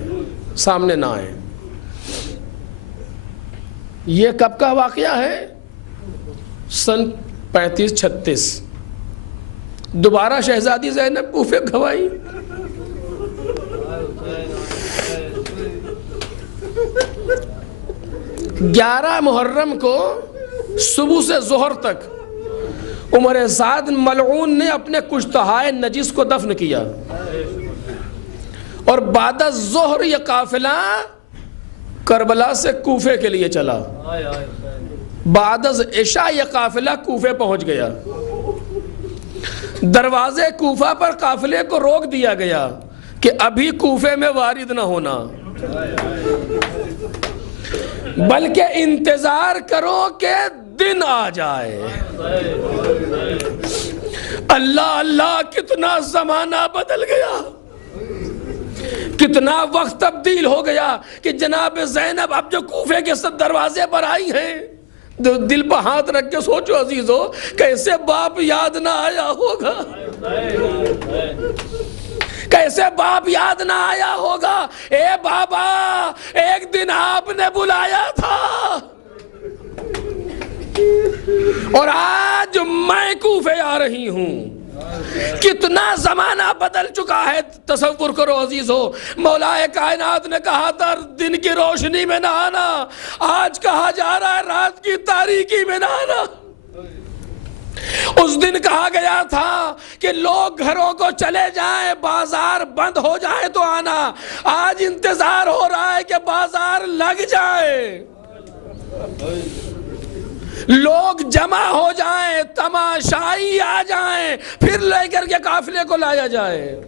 سامنے نہ آئیں. یہ کب کا واقعہ ہے؟ سن 35-36. دوبارہ شہزادی زینب کوفے گھوائی. گیارہ محرم کو صبح سے ظہر تک عمر سعد ملعون نے اپنے کشتہائے نجس کو دفن کیا اور بعد الظہر یہ قافلہ کربلا سے کوفے کے لیے چلا. بعد از عشاء یہ قافلہ کوفے پہنچ گیا. دروازے کوفہ پر قافلے کو روک دیا گیا کہ ابھی کوفے میں وارد نہ ہونا بلکہ انتظار کرو کہ دن آ جائے. اللہ اللہ کتنا زمانہ بدل گیا, کتنا وقت تبدیل ہو گیا کہ جناب زینب اب جو کوفے کے سب دروازے پر آئی ہیں دل پہ ہاتھ رکھ کے سوچو عزیزو کیسے باپ یاد نہ آیا ہوگا, کیسے باپ یاد نہ آیا ہوگا. اے بابا ایک دن آپ نے بلایا تھا اور آج میں کوفے آ رہی ہوں. کتنا زمانہ بدل چکا ہے, تصور کرو عزیزو. مولا کائنات نے کہا تھا دن کی روشنی میں نہ آنا, آج کہا جا رہا ہے رات کی تاریکی میں نہ آنا. اس دن کہا گیا تھا کہ لوگ گھروں کو چلے جائیں, بازار بند ہو جائیں تو آنا. آج انتظار ہو لگ جائے، لوگ جمع ہو جائیں، تماشائی آ جائیں، پھر لے کر کے قافلے کو لایا جائے۔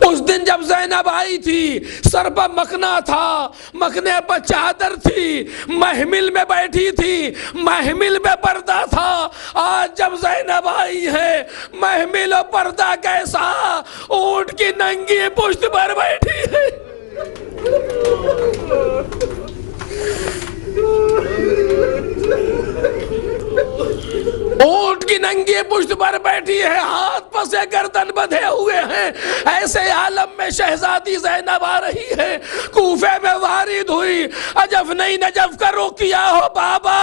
اس دن جب زینب آئی تھی، سر پر مکھنا تھا، مکھنے پر چادر تھی، محمل میں بیٹھی تھی، محمل میں پردہ تھا۔ آج جب زینب آئی ہے، محمل و پردہ کیسا، اونٹ کی ننگی پشت پر بیٹھی ہے۔ اونٹ کی ننگی پشت پر بیٹھی ہے، ہاتھ پسے گردن بدھے ہوئے ہیں۔ ایسے عالم میں شہزادی زینب آ رہی ہے، کوفے میں وارد ہوئی۔ عجب نہیں نجف کا رخ کیا ہو بابا،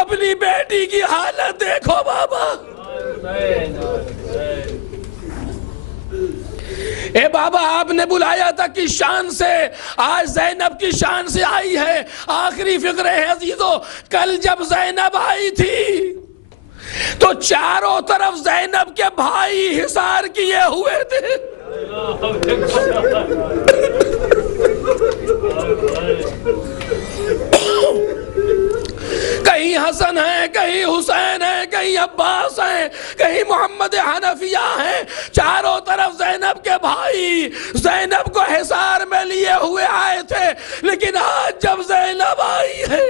اپنی بیٹی کی حالت دیکھو بابا۔ اے بابا آپ نے بلایا تھا کس شان سے، آج زینب کی شان سے آئی ہے۔ آخری فکر ہے عزیزو، کل جب زینب آئی تھی تو چاروں طرف زینب کے بھائی حصار کیے ہوئے تھے۔ کہیں حسن ہیں، کہیں حسین ہیں، کہیں عباس ہیں، کہیں محمد حنفیہ ہیں، چاروں طرف زینب کے بھائی زینب کو حصار میں لیے ہوئے آئے تھے۔ لیکن آج جب زینب آئی ہے،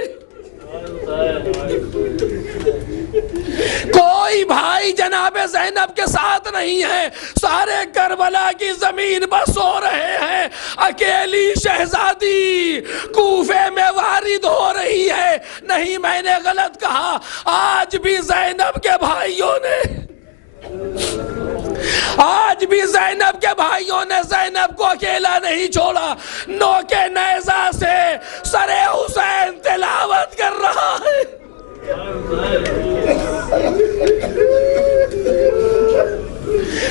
کوئی بھائی جناب زینب کے ساتھ نہیں ہے، سارے کربلا کی زمین پر سو رہے ہیں۔ اکیلی شہزادی کوفے میں وارد ہو رہی ہے۔ نہیں میں نے غلط کہا، آج بھی زینب کے بھائیوں نے زینب کو اکیلا نہیں چھوڑا۔ نوکے نیزہ سے سر حسین تلاوت کر رہا ہے۔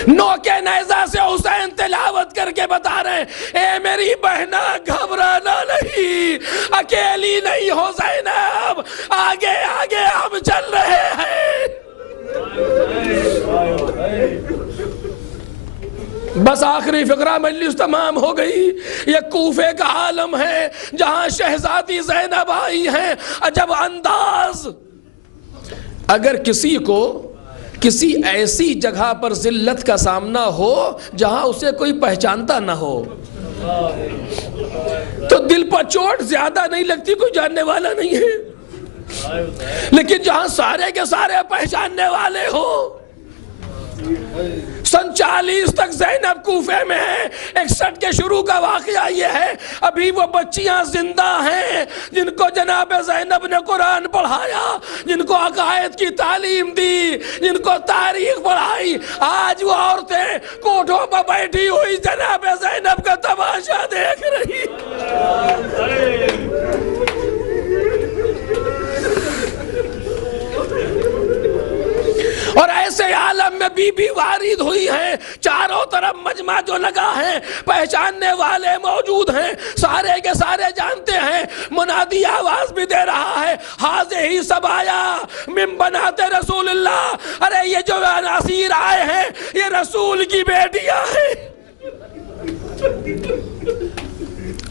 نوکے نیزہ سے حسین تلاوت کر کے بتا رہے ہیں، اے میری بہنا گھبرانا نہیں، اکیلی نہیں ہو زینب، آگے آگے ہم چل رہے ہیں۔ بس آخری فقرہ مجلس تمام ہو گئی۔ یہ کوفے کا عالم ہے جہاں شہزادی زینب آئی ہیں۔ عجب انداز، اگر کسی کو کسی ایسی جگہ پر ذلت کا سامنا ہو جہاں اسے کوئی پہچانتا نہ ہو تو دل پر چوٹ زیادہ نہیں لگتی، کوئی جاننے والا نہیں ہے۔ لیکن جہاں سارے کے سارے پہچاننے والے ہو، سن 40 تک زینب کوفے میں ہے۔ 61 کے شروع کا واقعہ یہ ہے، ابھی وہ بچیاں زندہ ہیں جن کو جناب زینب نے قرآن پڑھایا، جن کو عقائد کی تعلیم دی، جن کو تاریخ پڑھائی۔ آج وہ عورتیں کوٹھوں پر بیٹھی ہوئی جناب زینب کا تماشا دیکھ رہی۔ اور ایسے عالم میں بی بی وارد ہوئی ہیں، چاروں طرف مجمع جو لگا ہے، پہچاننے والے موجود ہیں، سارے کے سارے جانتے ہیں۔ منادی آواز بھی دے رہا ہے، حاضر سبایا من بنات رسول اللہ، ارے یہ جو ناصیر آئے ہیں یہ رسول کی بیٹیاں ہیں۔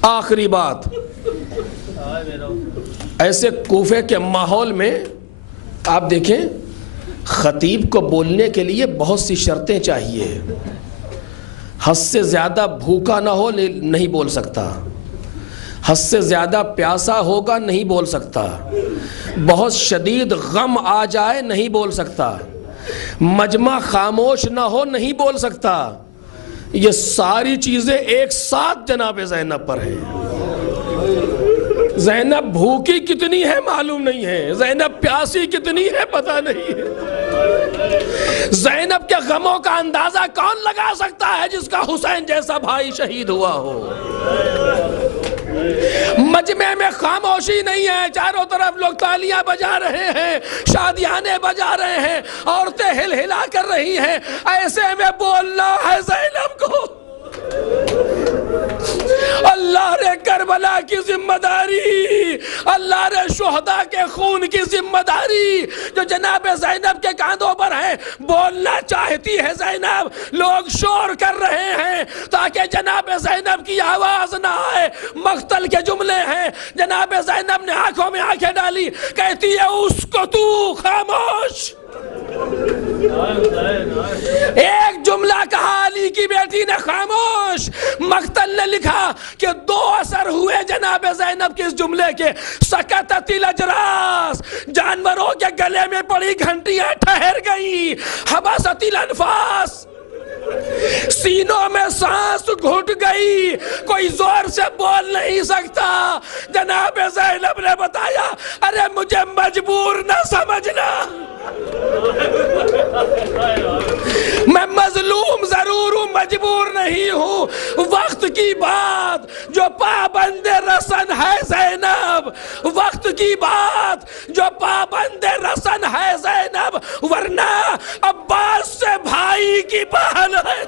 آخری بات، ایسے کوفے کے ماحول میں آپ دیکھیں، خطیب کو بولنے کے لیے بہت سی شرطیں چاہیے۔ حد سے زیادہ بھوکا نہ ہو، نہیں بول سکتا۔ حد سے زیادہ پیاسا ہوگا، نہیں بول سکتا۔ بہت شدید غم آ جائے، نہیں بول سکتا۔ مجمع خاموش نہ ہو، نہیں بول سکتا۔ یہ ساری چیزیں ایک ساتھ جناب زینب پر ہیں۔ زینب بھوکی کتنی ہے معلوم نہیں ہے، زینب پیاسی کتنی ہے پتہ نہیں ہے۔ زینب کے غموں کا اندازہ کون لگا سکتا ہے جس کا حسین جیسا بھائی شہید ہوا ہو۔ مجمع میں خاموشی نہیں ہے، چاروں طرف لوگ تالیاں بجا رہے ہیں، شادیانے بجا رہے ہیں، عورتیں ہل ہلا کر رہی ہیں۔ ایسے میں بولنا ہے زینب کو، اللہ نے کربلا کربلا کی ذمہ داری، اللہ نے شہداء کے خون کی ذمہ داری جو جناب زینب کے کاندھوں پر ہے، بولنا چاہتی ہے زینب، لوگ شور کر رہے ہیں تاکہ جناب زینب کی آواز نہ آئے، مقتل کے جملے ہیں، جناب زینب نے آنکھوں میں آنکھیں ڈالی، کہتی ہے اس کو تو خاموش۔ ایک جملہ کہا علی کی بیٹی نے خاموش، مقتل نے لکھا کہ 2 اثر ہوئے جناب زینب کے اس جملے کے، سکتت الاجراس، جانوروں کے گلے میں پڑی گھنٹیاں ٹھہر گئی، حبست الانفاس، سینوں میں سانس گھٹ گئی، کوئی زور سے بول نہیں سکتا۔ جناب زینب نے بتایا ارے مجھے مجبور نہ سمجھنا، میں مظلوم ضرور ہوں، مجبور نہیں ہوں۔ وقت کی بات جو پابند رسن ہے زینب، وقت کی بات جو پابند رسن ہے زینب، ورنہ عباس سے بھائی کی بہن ہے۔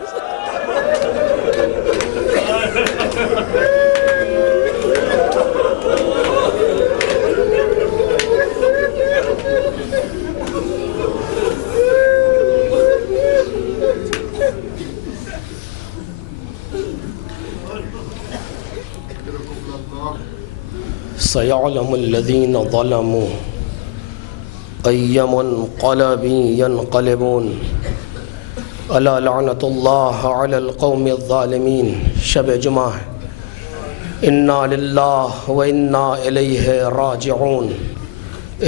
سيعلم الذين ظلموا أي منقلب ينقلبون ألا لعنة الله على القوم الظالمين۔ شب جمعہ انا للہ وانا الیہ راجعون۔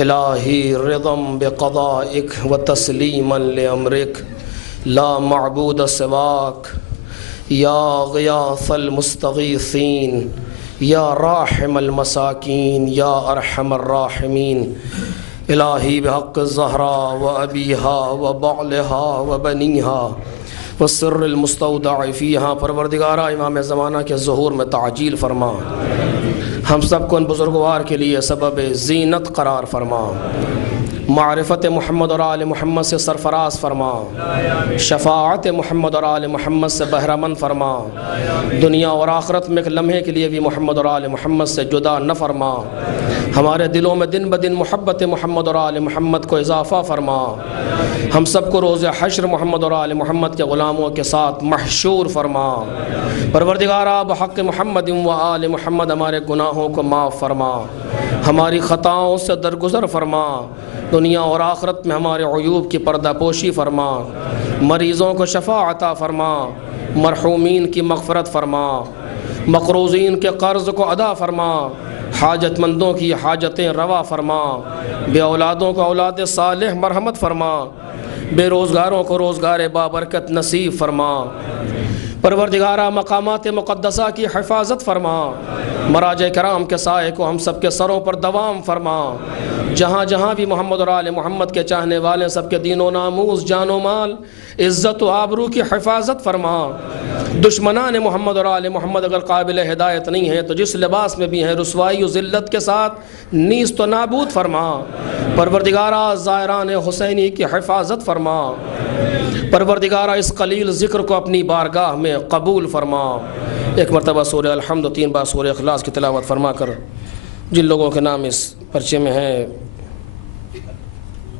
الہی رضا بقضائک وتسلیما لامرک، لا معبود سواک، یا غیاث المستغیثین، یا راحم المساکین، یا ارحم الراحمین۔ الہی بحق الزہراء و ابیہا و بعلہا و بنیہا والسر المستودع فیہا، پروردگارہ امام زمانہ کے ظہور میں تعجیل فرما، ہم سب کو ان بزرگوار کے لیے سبب زینت قرار فرما، معرفت محمد اور آل محمد سے سرفراز فرما، شفاعت محمد اور آل محمد سے بہرمند فرما، دنیا اور آخرت میں ایک لمحے کے لیے بھی محمد اور آل محمد سے جدا نہ فرما، ہمارے دلوں میں دن بدن محبت محمد اور آل محمد کو اضافہ فرما، ہم سب کو روز حشر محمد اور آل محمد کے غلاموں کے ساتھ محشور فرما۔ پروردگارہ بحق محمد و آل محمد ہمارے گناہوں کو معاف فرما، ہماری خطاؤں سے درگزر فرما، دنیا اور آخرت میں ہمارے عیوب کی پردہ پوشی فرما، مریضوں کو شفا عطا فرما، مرحومین کی مغفرت فرما، مقروضین کے قرض کو ادا فرما، حاجت مندوں کی حاجتیں روا فرما، بے اولادوں کو اولاد صالح مرحمت فرما، بے روزگاروں کو روزگار بابرکت نصیب فرما۔ پروردگارہ مقامات مقدسہ کی حفاظت فرما، مراجع کرام کے سائے کو ہم سب کے سروں پر دوام فرما، جہاں جہاں بھی محمد اور آل محمد کے چاہنے والے سب کے دین و ناموس، جان و مال، عزت و آبرو کی حفاظت فرما۔ دشمنان محمد اور آل محمد اگر قابل ہدایت نہیں ہیں تو جس لباس میں بھی ہیں رسوائی و ذلت کے ساتھ نیست و نابود فرما۔ پروردگارہ زائران حسینی کی حفاظت فرما، پروردگارہ اس قلیل ذکر کو اپنی بارگاہ میں قبول فرما۔ ایک مرتبہ سورہ الحمد و 3 بار سورہ اخلاص کی تلاوت فرما کر جن لوگوں کے نام اس پرچے میں ہیں،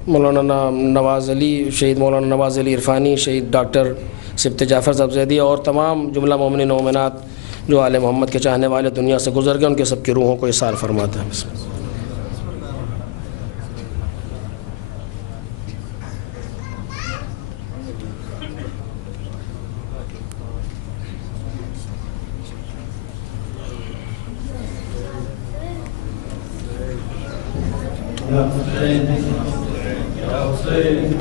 مولانا نواز علی، شہید مولانا نواز علی عرفانی، شہید ڈاکٹر سبت جعفر صاحب زیدی، اور تمام جملہ مومنین و مومنات جو آل محمد کے چاہنے والے دنیا سے گزر گئے، ان کے سب کی روحوں کو ایثار فرماتا ہے۔ یا حسین یا حسین